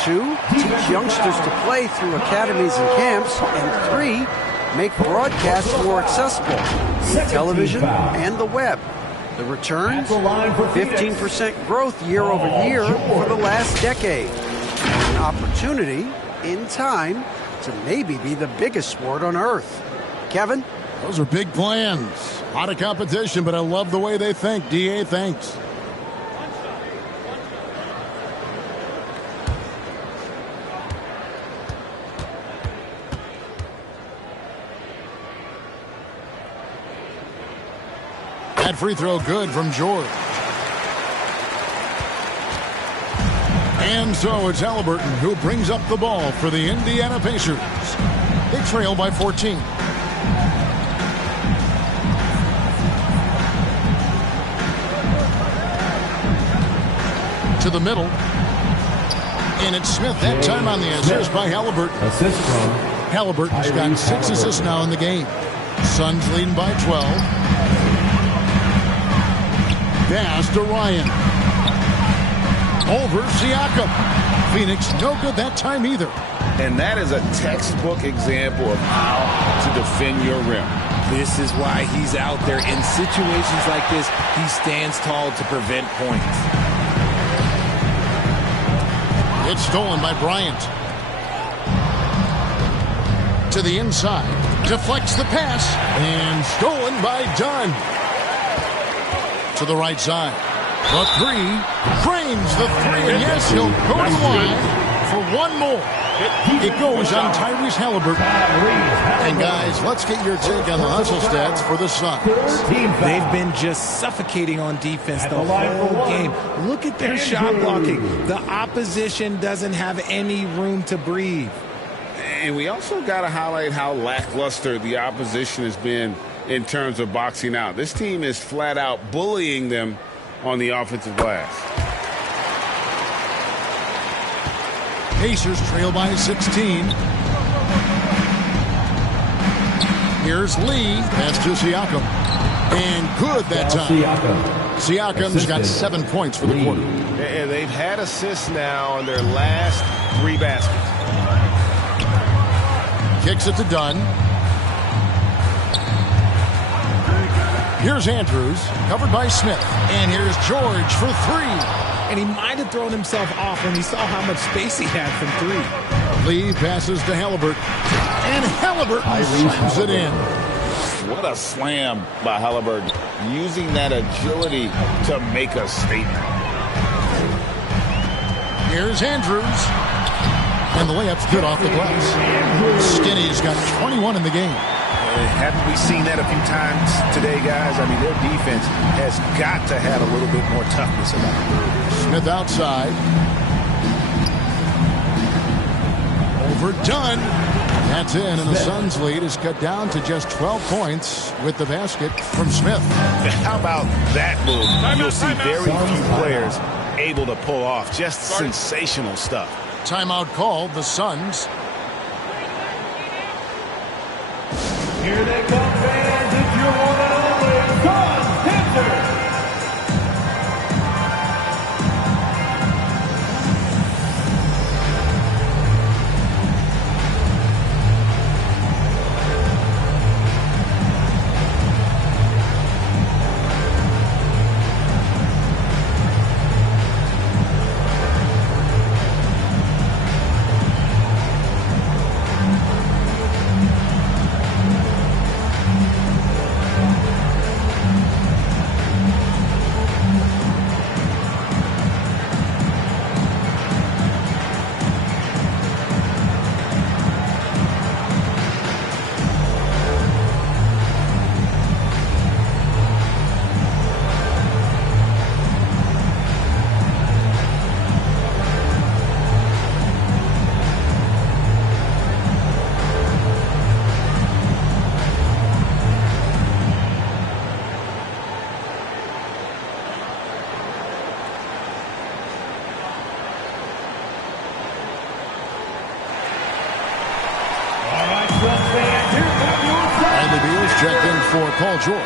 2, teach youngsters to play through academies and camps. And 3, make broadcasts more accessible through television and the web. The returns, 15% growth year over year for the last decade. An opportunity, in time, to maybe be the biggest sport on earth. Kevin? Those are big plans. A lot of competition, but I love the way they think. D.A., thanks. That free throw good from George. And so it's Halliburton who brings up the ball for the Indiana Pacers. They trail by 14. To the middle. And it's Smith that time on the assist by Halliburton. Assist from Halliburton's got 6 assists now in the game. Suns leading by 12. Pass to Ryan. Over Siakam. Phoenix no good that time either. And that is a textbook example of how to defend your rim. This is why he's out there. In situations like this, he stands tall to prevent points. It's stolen by Bryant. To the inside. Deflects the pass. And stolen by Dunn. To the right side. The three. Frames the three. And yes, he'll go to the line for one more. It goes on Tyrese Halliburton. And guys, let's get your take on the hustle stats for the Suns. They've been just suffocating on defense the whole game. Look at their shot blocking. The opposition doesn't have any room to breathe. And we also got to highlight how lackluster the opposition has been in terms of boxing out. This team is flat out bullying them on the offensive glass. Pacers trail by 16. Here's Lee. Pass to Siakam. And good that time. Siakam's got 7 points for the quarter. And they've had assists now in their last 3 baskets. Kicks it to Dunn. Here's Andrews, covered by Smith. And here's George for 3. And he might have thrown himself off when he saw how much space he had from 3. Lee passes to Halliburton. And Halliburton slams it in. What a slam by Halliburton. Using that agility to make a statement. Here's Andrews. And the layup's good off the glass. Skinny's got 21 in the game. Haven't we seen that a few times today, guys? I mean, their defense has got to have a little bit more toughness about it. Smith outside. Overdone. That's in, and the Suns' lead is cut down to just 12 points with the basket from Smith. How about that move? You'll see very few players able to pull off just sensational stuff. Timeout called, the Suns. Here they come, fans. It's your one and only Suns Panther. Checked in for Paul George.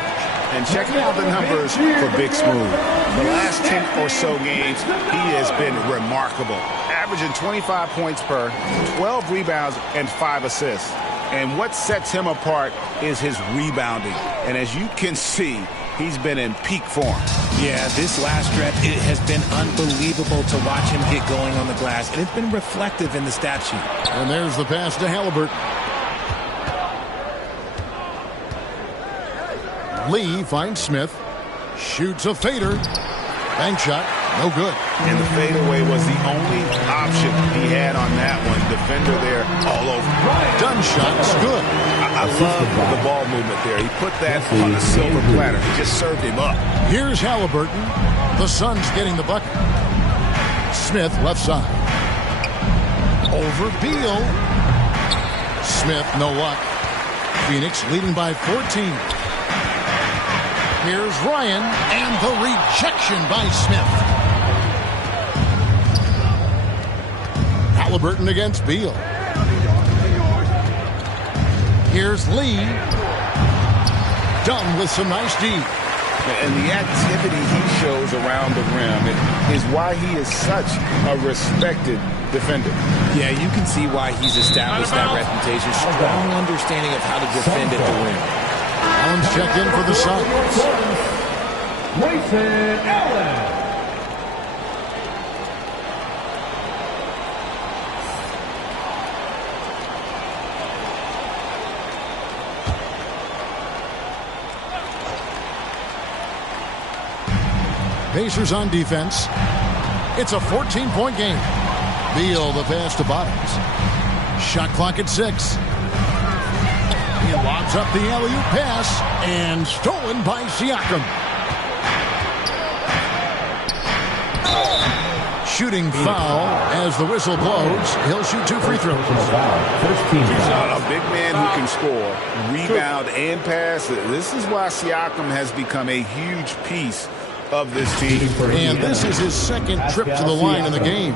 And checking out the numbers for Big Smooth. The last 10 or so games, he has been remarkable. Averaging 25 points per, 12 rebounds, and 5 assists. And what sets him apart is his rebounding. And as you can see, he's been in peak form. Yeah, this last stretch, it has been unbelievable to watch him get going on the glass. And it's been reflective in the stat sheet. And there's the pass to Halliburton. Lee finds Smith, shoots a fader, bank shot, no good. And the fadeaway was the only option he had on that one. Defender there all over. Dunn shot's good. I love the ball movement there. He put that on the silver platter. He just served him up. Here's Halliburton. The Suns getting the bucket. Smith left side. Over Beal. Smith, no luck. Phoenix leading by 14. Here's Ryan, and the rejection by Smith. Halliburton against Beal. Here's Lee. Dunn with some nice D. And the activity he shows around the rim is why he is such a respected defender. Yeah, you can see why he's established that reputation. Strong understanding of how to defend at the rim. Allen's checked in for the Suns. Grayson Allen. Pacers on defense. It's a 14-point game. Beal the pass to Bottoms. Shot clock at 6. He lobs up the alley-oop pass, and stolen by Siakam. Shooting foul as the whistle blows. He'll shoot 2 free throws. A big man who can score, rebound, and pass. This is why Siakam has become a huge piece of this team. And this is his second trip to the line in the game.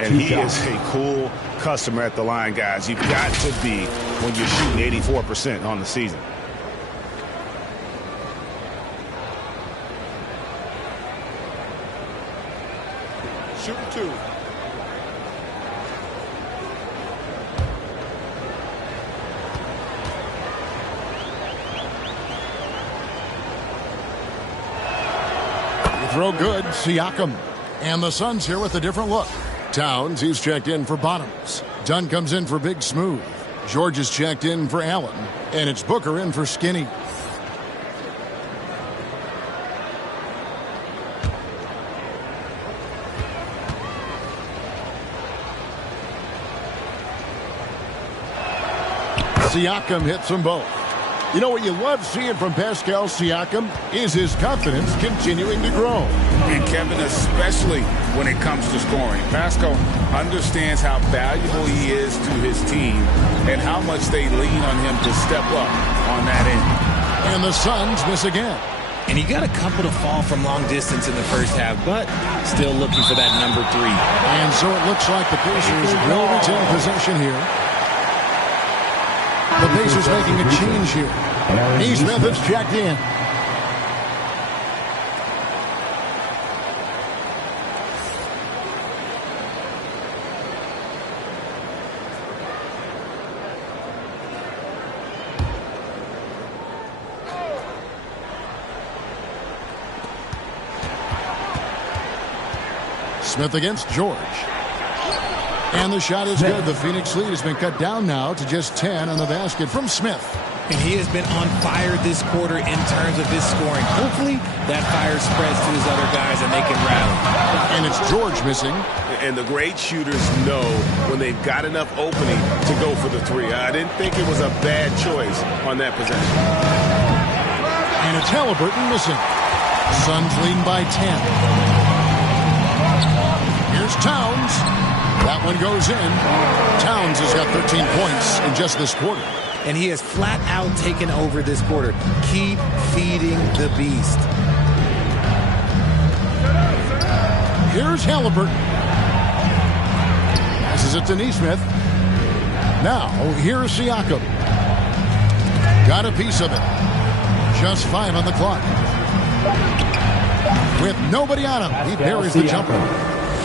And he is a cool customer at the line, guys. You've got to be when you're shooting 84% on the season. shooting 2. Throw good, Siakam. And the Suns here with a different look. Towns, he's checked in for Bottoms. Dunn comes in for Big Smooth. George is checked in for Allen. And it's Booker in for Skinny. Siakam hits them both. You know what you love seeing from Pascal Siakam is his confidence continuing to grow. And Kevin, especially when it comes to scoring. Pascal understands how valuable he is to his team and how much they lean on him to step up on that end. And the Suns miss again. And he got a couple to fall from long distance in the first half, but still looking for that number 3. And so it looks like the Pacers will retain possession here. The Pacers making a change here. Neesmith is checked in. Smith against George. And the shot is good. The Phoenix lead has been cut down now to just 10 on the basket from Smith. And he has been on fire this quarter in terms of his scoring. Hopefully that fire spreads to his other guys and they can rally. And it's George missing. And the great shooters know when they've got enough opening to go for the 3. I didn't think it was a bad choice on that possession. And it's Halliburton missing. Suns leading by 10. Here's Towns. That one goes in. Towns has got 13 points in just this quarter. And he has flat out taken over this quarter. Keep feeding the beast. Here's Halliburton. Passes it to Neesmith. Now, here's Siakam. Got a piece of it. Just 5 on the clock. With nobody on him, he buries the jumper.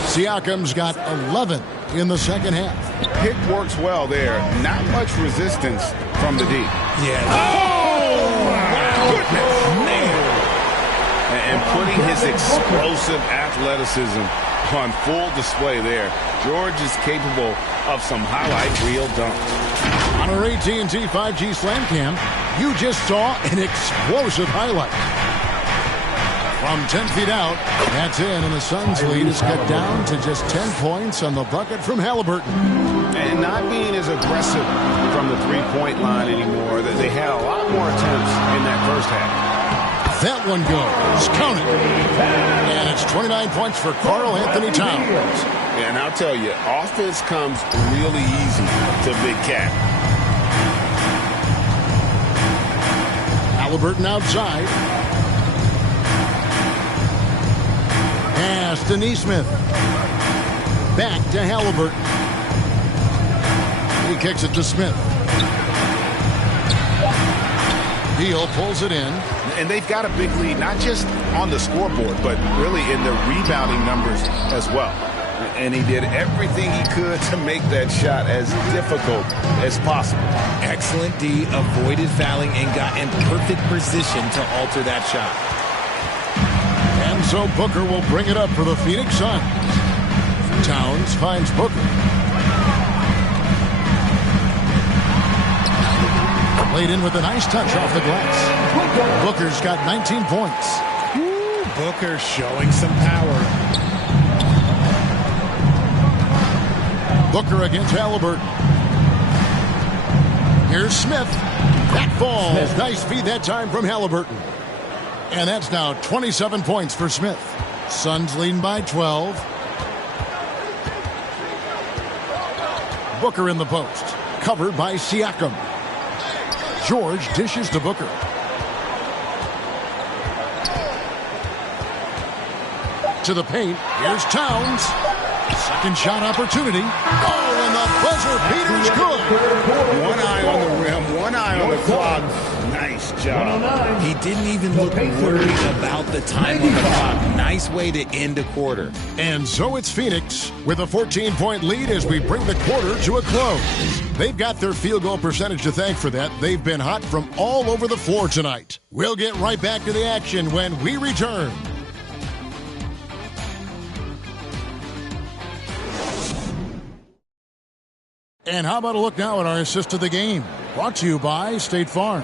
Siakam's got 11 in the second half. Pick works well there. Not much resistance from the D. Yeah. And putting his explosive athleticism on full display there. George is capable of some highlight reel dunks. On our AT&T 5G Slam Cam, you just saw an explosive highlight. From 10 feet out, that's in, and the Suns' lead is cut down to just 10 points on the bucket from Halliburton. And not being as aggressive from the three-point line anymore. They had a lot more attempts in that first half. That one goes. Count it. And it's 29 points for Karl Anthony Towns. And I'll tell you, offense comes really easy to Big Cat. Halliburton outside. Pass to Neesmith. Back to Halliburton. He kicks it to Smith. Beal pulls it in. And they've got a big lead, not just on the scoreboard, but really in the rebounding numbers as well. And he did everything he could to make that shot as difficult as possible. Excellent D, avoided fouling and got in perfect position to alter that shot. And so Booker will bring it up for the Phoenix Suns. Towns finds Booker. Played in with a nice touch off the glass. Booker's got 19 points. Ooh, Booker showing some power. Booker against Halliburton. Here's Smith. That ball. Nice feed that time from Halliburton. And that's now 27 points for Smith. Suns leading by 12. Booker in the post. Covered by Siakam. George dishes to Booker. To the paint. Here's Towns. Second shot opportunity. Oh, and the buzzer beater's good. One eye on the rim, one eye on the clock. Nice job. He didn't even look worried about the time on the clock. Nice way to end a quarter. And so it's Phoenix with a 14-point lead as we bring the quarter to a close. They've got their field goal percentage to thank for that. They've been hot from all over the floor tonight. We'll get right back to the action when we return. And how about a look now at our assist of the game? Brought to you by State Farm.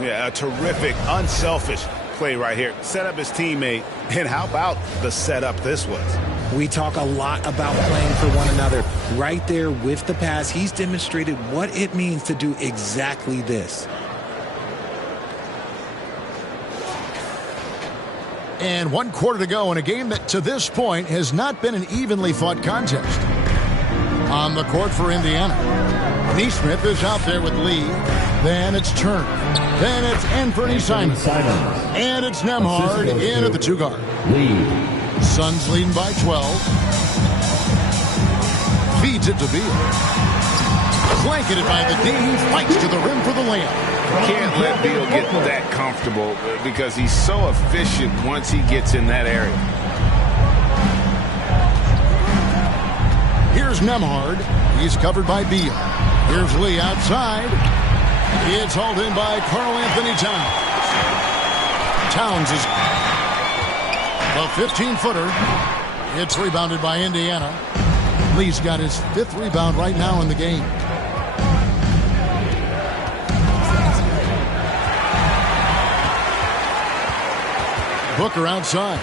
Yeah, a terrific, unselfish play right here. Set up his teammate, and how about the setup this was? We talk a lot about playing for one another. Right there with the pass, he's demonstrated what it means to do exactly this. And 1 quarter to go in a game that to this point has not been an evenly fought contest. On the court for Indiana, Neesmith is out there with Lee. Then it's Turner. Then it's Anthony Simons. And it's Nembhard in at the 2-guard. Suns leading by 12. Feeds it to Beal. Blanketed by the D. He fights to the rim for the layup. Can't let Beal get that comfortable because he's so efficient once he gets in that area. Here's Nembhard. He's covered by Beal. Here's Lee outside. It's hauled in by Karl-Anthony Towns. Towns is a 15-footer. It's rebounded by Indiana. Lee's got his 5th rebound right now in the game. Booker outside.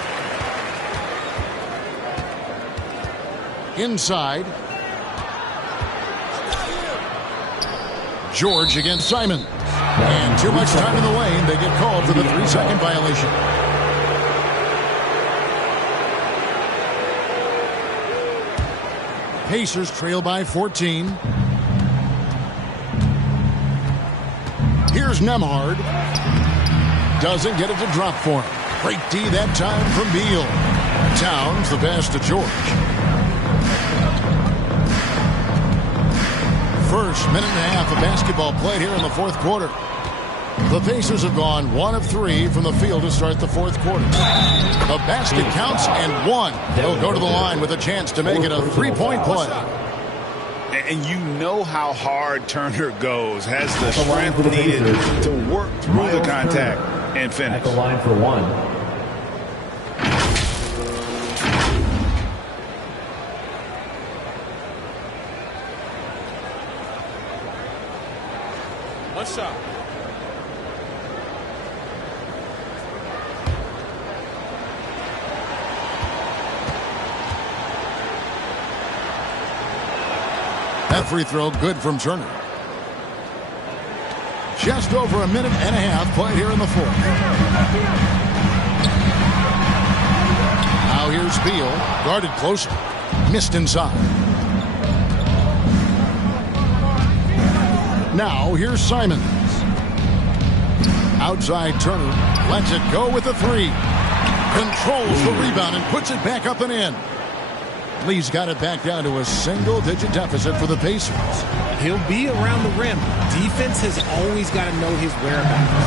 Inside. George against Simon. And too much time in the lane. They get called for the 3-second violation. Pacers trail by 14. Here's Nembhard. Doesn't get it to drop for him. Great D that time from Beal. Towns the pass to George. First minute and a half of basketball played here in the 4th quarter. The Pacers have gone 1 of 3 from the field to start the 4th quarter. The basket counts and 1. They'll go to the line with a chance to make it a 3-point play. And you know how hard Turner goes. Has the strength needed to work through the contact and finish. At the line for 1. One shot. That free throw good from Turner. Just over a minute and a half played here in the 4th. Now here's Beal, guarded closer. Missed inside. Now here's Simons. Outside Turner. Lets it go with the 3. Controls the rebound and puts it back up and in. Lee's got it back down to a single-digit deficit for the Pacers. He'll be around the rim. Defense has always got to know his whereabouts.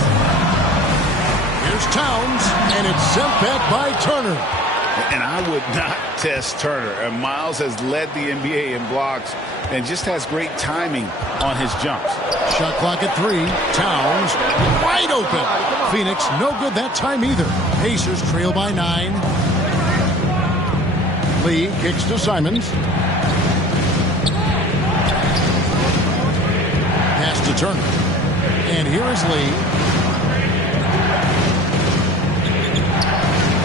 Here's Towns, and it's sent back by Turner. And I would not test Turner. And Miles has led the NBA in blocks and just has great timing on his jumps. Shot clock at 3. Towns wide open. Phoenix no good that time either. Pacers trail by 9. Lee kicks to Simons. Pass to Turner. And here is Lee.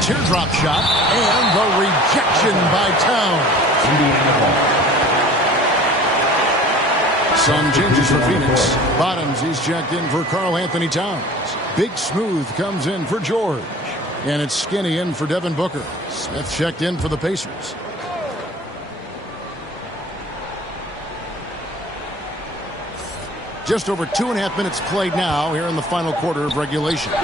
Teardrop shot. And the rejection by Towns. Indiana ball. Some changes for Phoenix. Bottoms, he's checked in for Karl-Anthony Towns. Big Smooth comes in for George. And it's Skinny in for Devin Booker. Smith checked in for the Pacers. Just over 2.5 minutes played now here in the final quarter of regulation.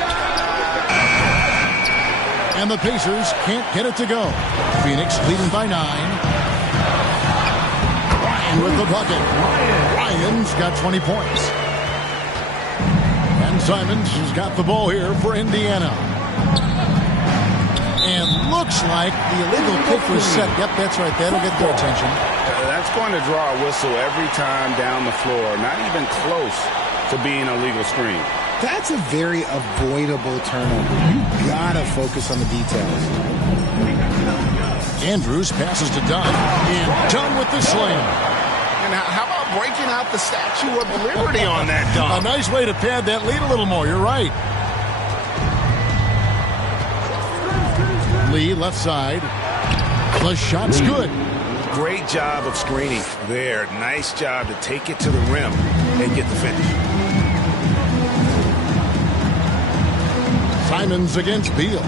And the Pacers can't get it to go. Phoenix leading by 9. Ryan with the bucket. Ryan's got 20 points. And Simons has got the ball here for Indiana. And looks like the illegal kick was set. Yep, that's right. That'll get their attention. That's going to draw a whistle every time down the floor. Not even close to being a legal screen. That's a very avoidable turnover. You gotta focus on the details. Andrews passes to Dunn. And Dunn with the slam. And how about breaking out the Statue of Liberty on that dunk? A nice way to pad that lead a little more. You're right. Lee, left side. The shot's good. Great job of screening there. Nice job to take it to the rim and get the finish. Simons against Beal.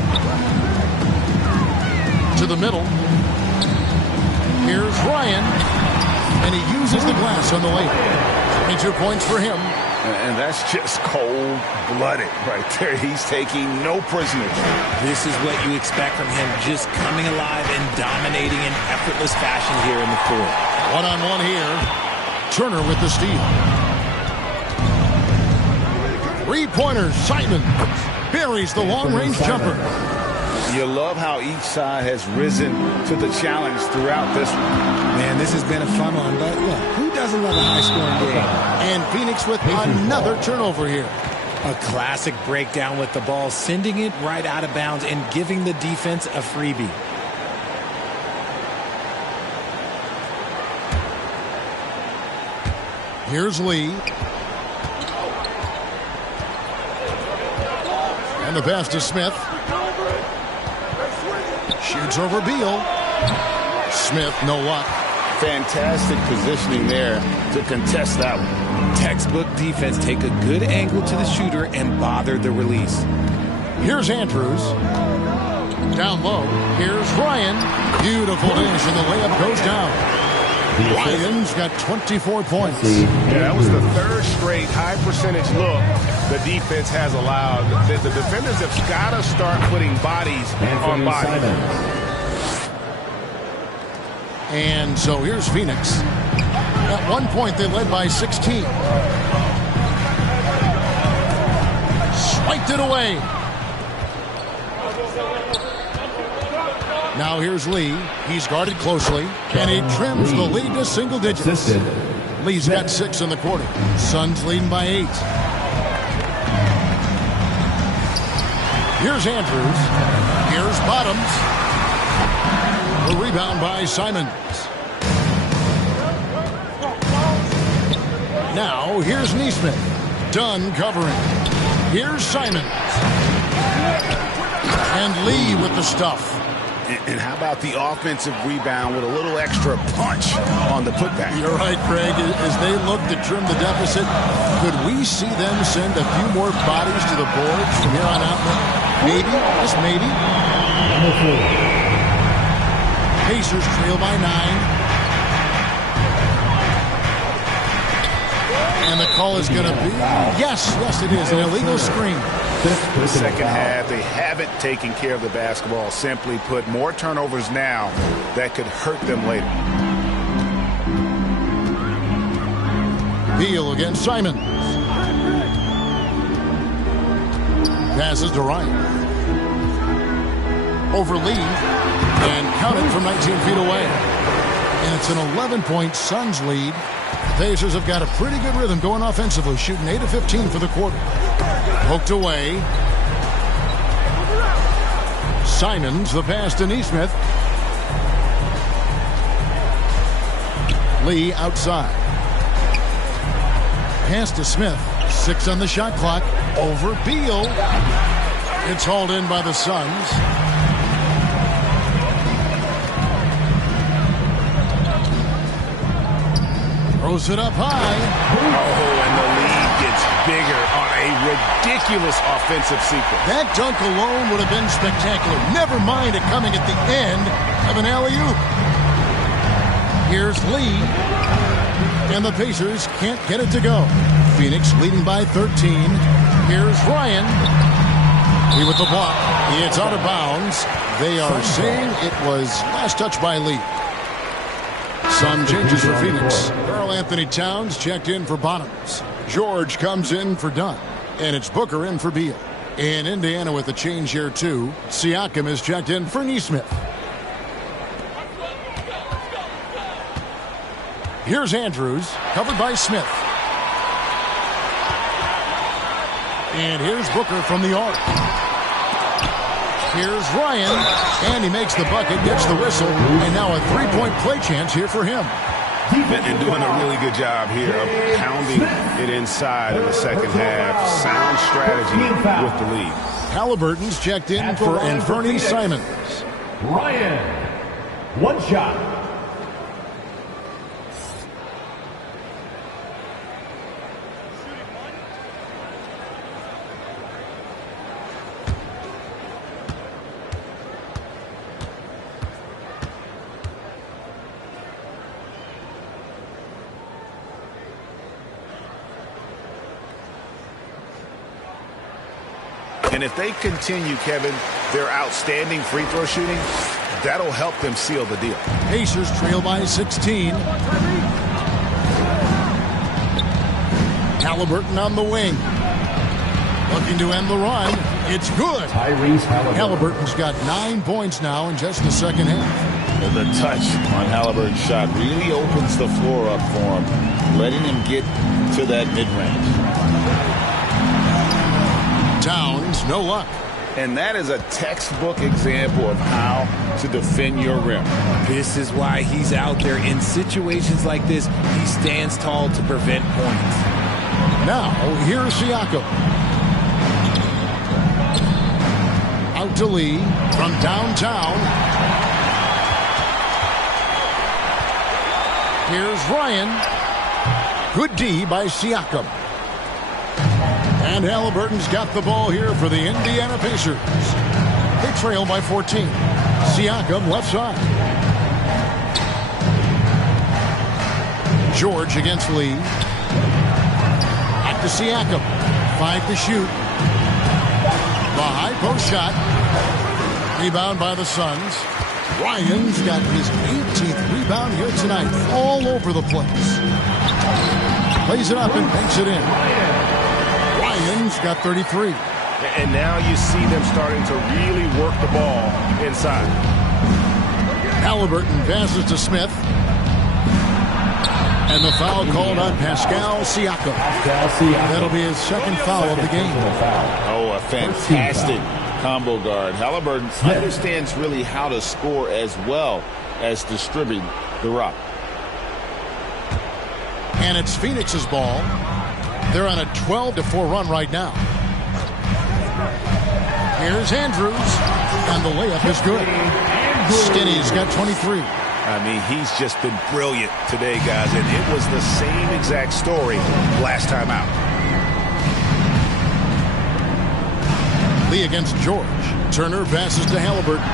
To the middle. Here's Ryan. And he uses the glass on the layup. 22 points for him. And that's just cold-blooded right there. He's taking no prisoners. This is what you expect from him, just coming alive and dominating in effortless fashion here in the court. One-on-one here. Turner with the steal. Three-pointer, Simon buries the long-range jumper. You love how each side has risen to the challenge throughout this one. Man, this has been a fun one, but look, who doesn't love a high-scoring game? And Phoenix with another turnover here. A classic breakdown with the ball, sending it right out of bounds and giving the defense a freebie. Here's Lee. And the pass to Smith. Shoots over Beal. Smith, no luck. Fantastic positioning there to contest that one. Textbook defense. Take a good angle to the shooter and bother the release. Here's Andrews. Down low. Here's Ryan. Beautiful finish, and the layup goes down. Ryan's got 24 points. Yeah, that was the third straight high-percentage look the defense has allowed. The defenders have got to start putting bodies on bodies. And so here's Phoenix. At one point, they led by 16. Swiped it away. Now here's Lee. He's guarded closely, and he trims the lead to single digits. Lee's got 6 in the quarter. Suns leading by 8. Here's Andrews. Here's Bottoms. The rebound by Simons. Now here's Nesmith. Dunn covering. Here's Simons. And Lee with the stuff. And how about the offensive rebound with a little extra punch on the putback? You're right, Craig. As they look to trim the deficit, could we see them send a few more bodies to the boards from here on out? Maybe, just maybe. Pacers trail by 9. And the call is going to be, yes, it is, an illegal screen. The second half, they haven't taken care of the basketball. Simply put, more turnovers now that could hurt them later. Beal against Simons. Passes to Ryan. Over Lee. And counted from 19 feet away. And it's an 11-point Suns lead. Pacers have got a pretty good rhythm going offensively, shooting 8 of 15 for the quarter. Poked away. Simons, the pass to Nesmith. Lee outside. Pass to Smith. 6 on the shot clock. Over Beal. It's hauled in by the Suns. Throws it up high. Oh, and the lead gets bigger on a ridiculous offensive sequence. That dunk alone would have been spectacular. Never mind it coming at the end of an alley-oop. Here's Lee. And the Pacers can't get it to go. Phoenix leading by 13. Here's Ryan. Lee with the block. It's out of bounds. They are saying it was last touch by Lee. Some changes for Phoenix. Karl Anthony Towns checked in for Bottoms. George comes in for Dunn. And it's Booker in for Beal. In Indiana with the change here, too. Siakam is checked in for Nesmith. Here's Andrews, covered by Smith. And here's Booker from the arc. Here's Ryan, and he makes the bucket, gets the whistle, and now a three-point play chance here for him. And doing a really good job here of pounding it inside in the second half. Sound strategy with the lead. Halliburton's checked in for Anthony Simons. Ryan, one shot. And if they continue, Kevin, their outstanding free throw shooting, that'll help them seal the deal. Pacers trail by 16. Halliburton on the wing. Looking to end the run. It's good. Tyrese Halliburton's got 9 points now in just the second half. And the touch on Halliburton's shot really opens the floor up for him, letting him get to that mid-range. Towns, no luck. And that is a textbook example of how to defend your rim. This is why he's out there in situations like this. He stands tall to prevent points. Now, here's Siakam. Out to Lee from downtown. Here's Ryan. Good D by Siakam. And Halliburton's got the ball here for the Indiana Pacers. They trail by 14. Siakam left side. George against Lee. Back to Siakam. 5 to shoot. The high post shot. Rebound by the Suns. Ryan's got his 18th rebound here tonight. All over the place. Plays it up and banks it in. Ryan's got 33. And now you see them starting to really work the ball inside. Halliburton passes to Smith. And the foul called on Pascal Siakam. That'll be his second foul of the game. Oh, a fantastic combo guard. Halliburton understands really how to score as well as distribute the rock. And it's Phoenix's ball. They're on a 12-4 run right now. Here's Andrews. And the layup is good. Skinny's got 23. I mean, he's just been brilliant today, guys. And it was the same exact story last time out. Lee against George. Turner passes to Halliburton.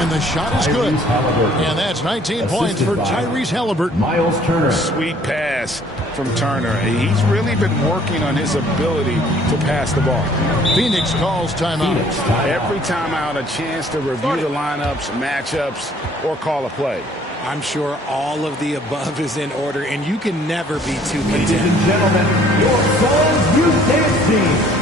And the shot is good. And that's 19 points for Tyrese Halliburton. Miles Turner. Sweet pass from Turner. He's really been working on his ability to pass the ball. Phoenix calls timeout. Every timeout, a chance to review the lineups, matchups, or call a play. I'm sure all of the above is in order, and you can never be too content. Ladies and gentlemen, your Suns Youth Dance Team.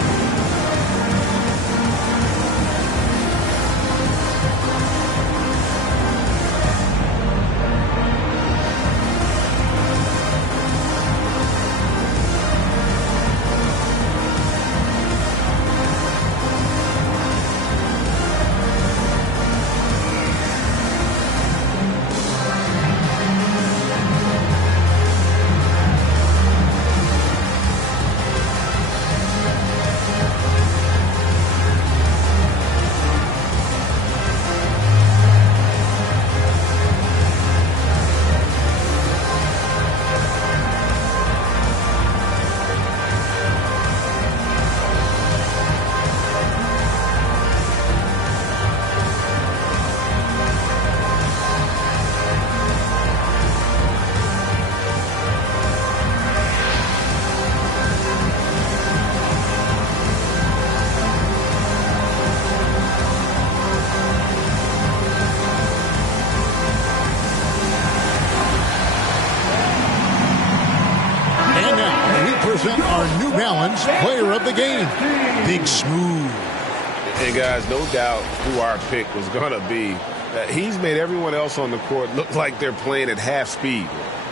balanced player of the game, Big Smooth. And guys, no doubt who our pick was going to be. He's made everyone else on the court look like they're playing at half speed.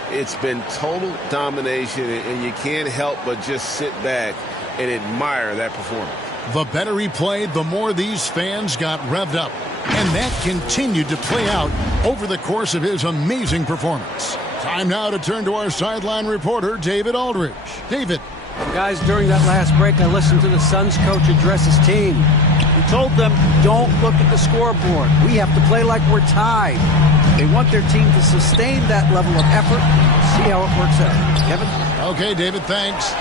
It's been total domination, and you can't help but just sit back and admire that performance. The better he played, the more these fans got revved up. And that continued to play out over the course of his amazing performance. Time now to turn to our sideline reporter, David Aldridge. David. Guys, during that last break, I listened to the Suns coach address his team. He told them, don't look at the scoreboard. We have to play like we're tied. They want their team to sustain that level of effort. See how it works out. Kevin? Okay, David, thanks.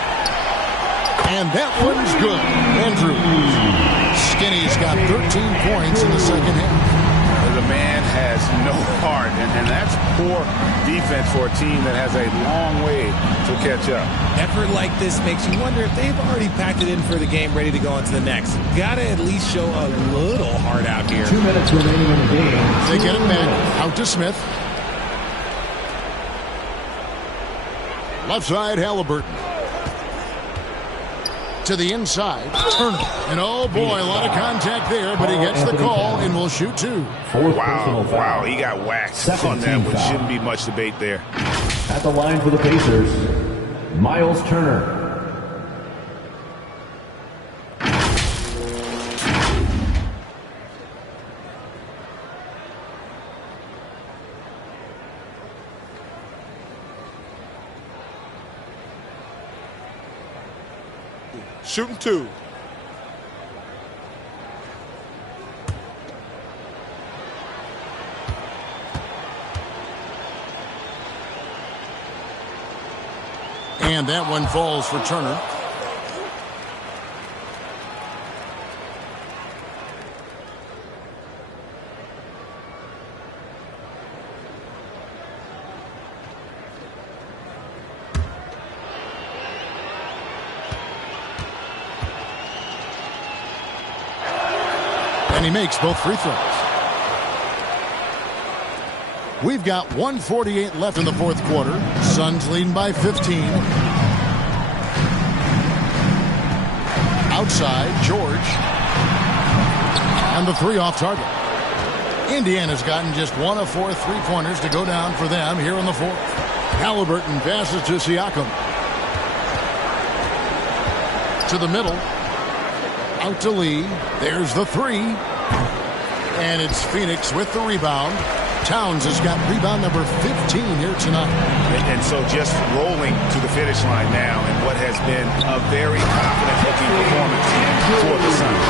And that one's good. Andrews. Skinny's got 13 points in the second half. The man has no heart, and that's poor defense for a team that has a long way to catch up. Effort like this makes you wonder if they've already packed it in for the game, ready to go on to the next. Got to at least show a little heart out here. 2 minutes remaining in the game. They get it back. Out to Smith. Left side, Halliburton. To the inside, Turner. And oh boy, a lot of contact there, but he gets the call and will shoot two. Wow, he got whacked on that, which shouldn't be much debate there. At the line for the Pacers, Miles Turner. Shooting two. And that one falls for Turner. And he makes both free throws. We've got 1:48 left in the fourth quarter. Suns leading by 15. Outside, George. And the three off target. Indiana's gotten just 1 of 4 3-pointers to go down for them here in the fourth. Halliburton passes to Siakam. To the middle. Out to Lee. There's the three. And it's Phoenix with the rebound. Towns has got rebound number 15 here tonight. And so just rolling to the finish line now in what has been a very confident-looking performance for the Suns.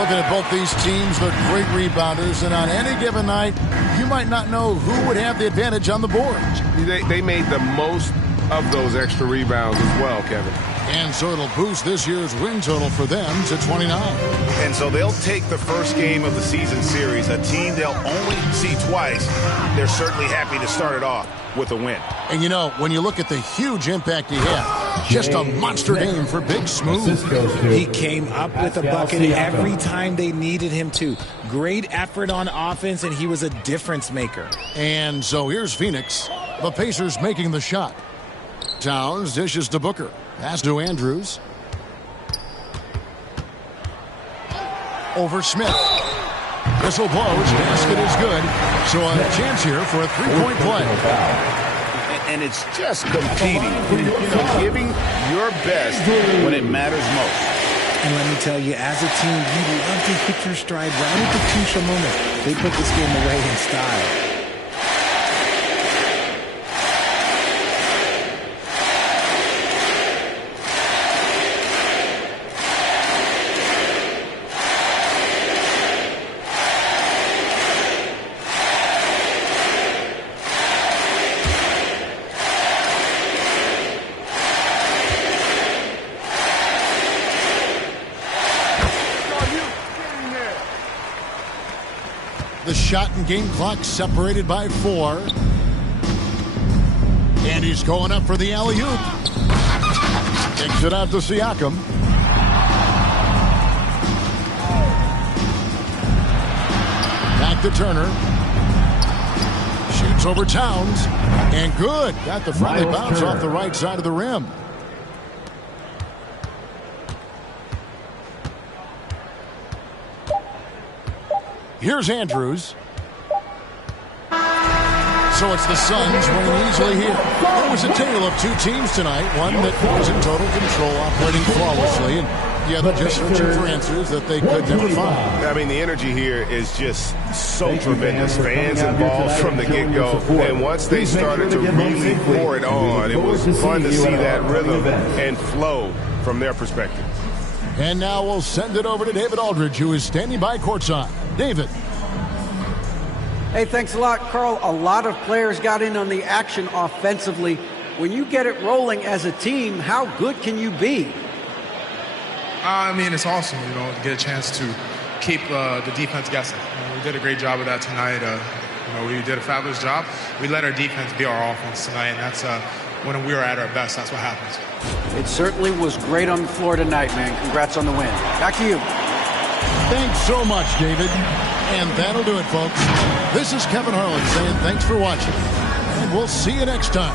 Looking at both these teams, they're great rebounders, and on any given night, you might not know who would have the advantage on the boards. They made the most of those extra rebounds as well, Kevin. And so it'll boost this year's win total for them to 29. And so they'll take the first game of the season series, a team they'll only see twice. They're certainly happy to start it off with a win. And you know, when you look at the huge impact he had, just a monster game for Big Smooth. He came up with a bucket every time they needed him to. Great effort on offense, and he was a difference maker. And so here's Phoenix. The Pacers making the shot. Towns dishes to Booker. Pass to Andrews. Over Smith. Whistle blows. Basket is good. So a chance here for a three-point play. And it's just competing, giving your best when it matters most. And let me tell you, as a team, you love to hit your stride right at the crucial moment. They put this game away in style. The shot and game clock separated by 4. And he's going up for the alley-oop. Kicks it out to Siakam. Back to Turner. Shoots over Towns. And good. Got the friendly bounce off the right side of the rim. Here's Andrews. So it's the Suns winning easily here. It was a tale of two teams tonight. One that was in total control, operating flawlessly, and the other just searching for answers that they could never find. I mean, the energy here is just so tremendous. Fans involved from the get-go. And once they started to really pour it on, it was fun to see that rhythm and flow from their perspective. And now we'll send it over to David Aldridge, who is standing by courtside. David. Hey, thanks a lot, Carl. A lot of players got in on the action offensively. When you get it rolling as a team, how good can you be? I mean, it's awesome, to get a chance to keep the defense guessing. We did a great job of that tonight. We did a fabulous job. We let our defense be our offense tonight, and that's when we were at our best. That's what happens. It certainly was great on the floor tonight, man. Congrats on the win. Back to you. Thanks so much, David. And that'll do it, folks. This is Kevin Harlan saying thanks for watching, and we'll see you next time.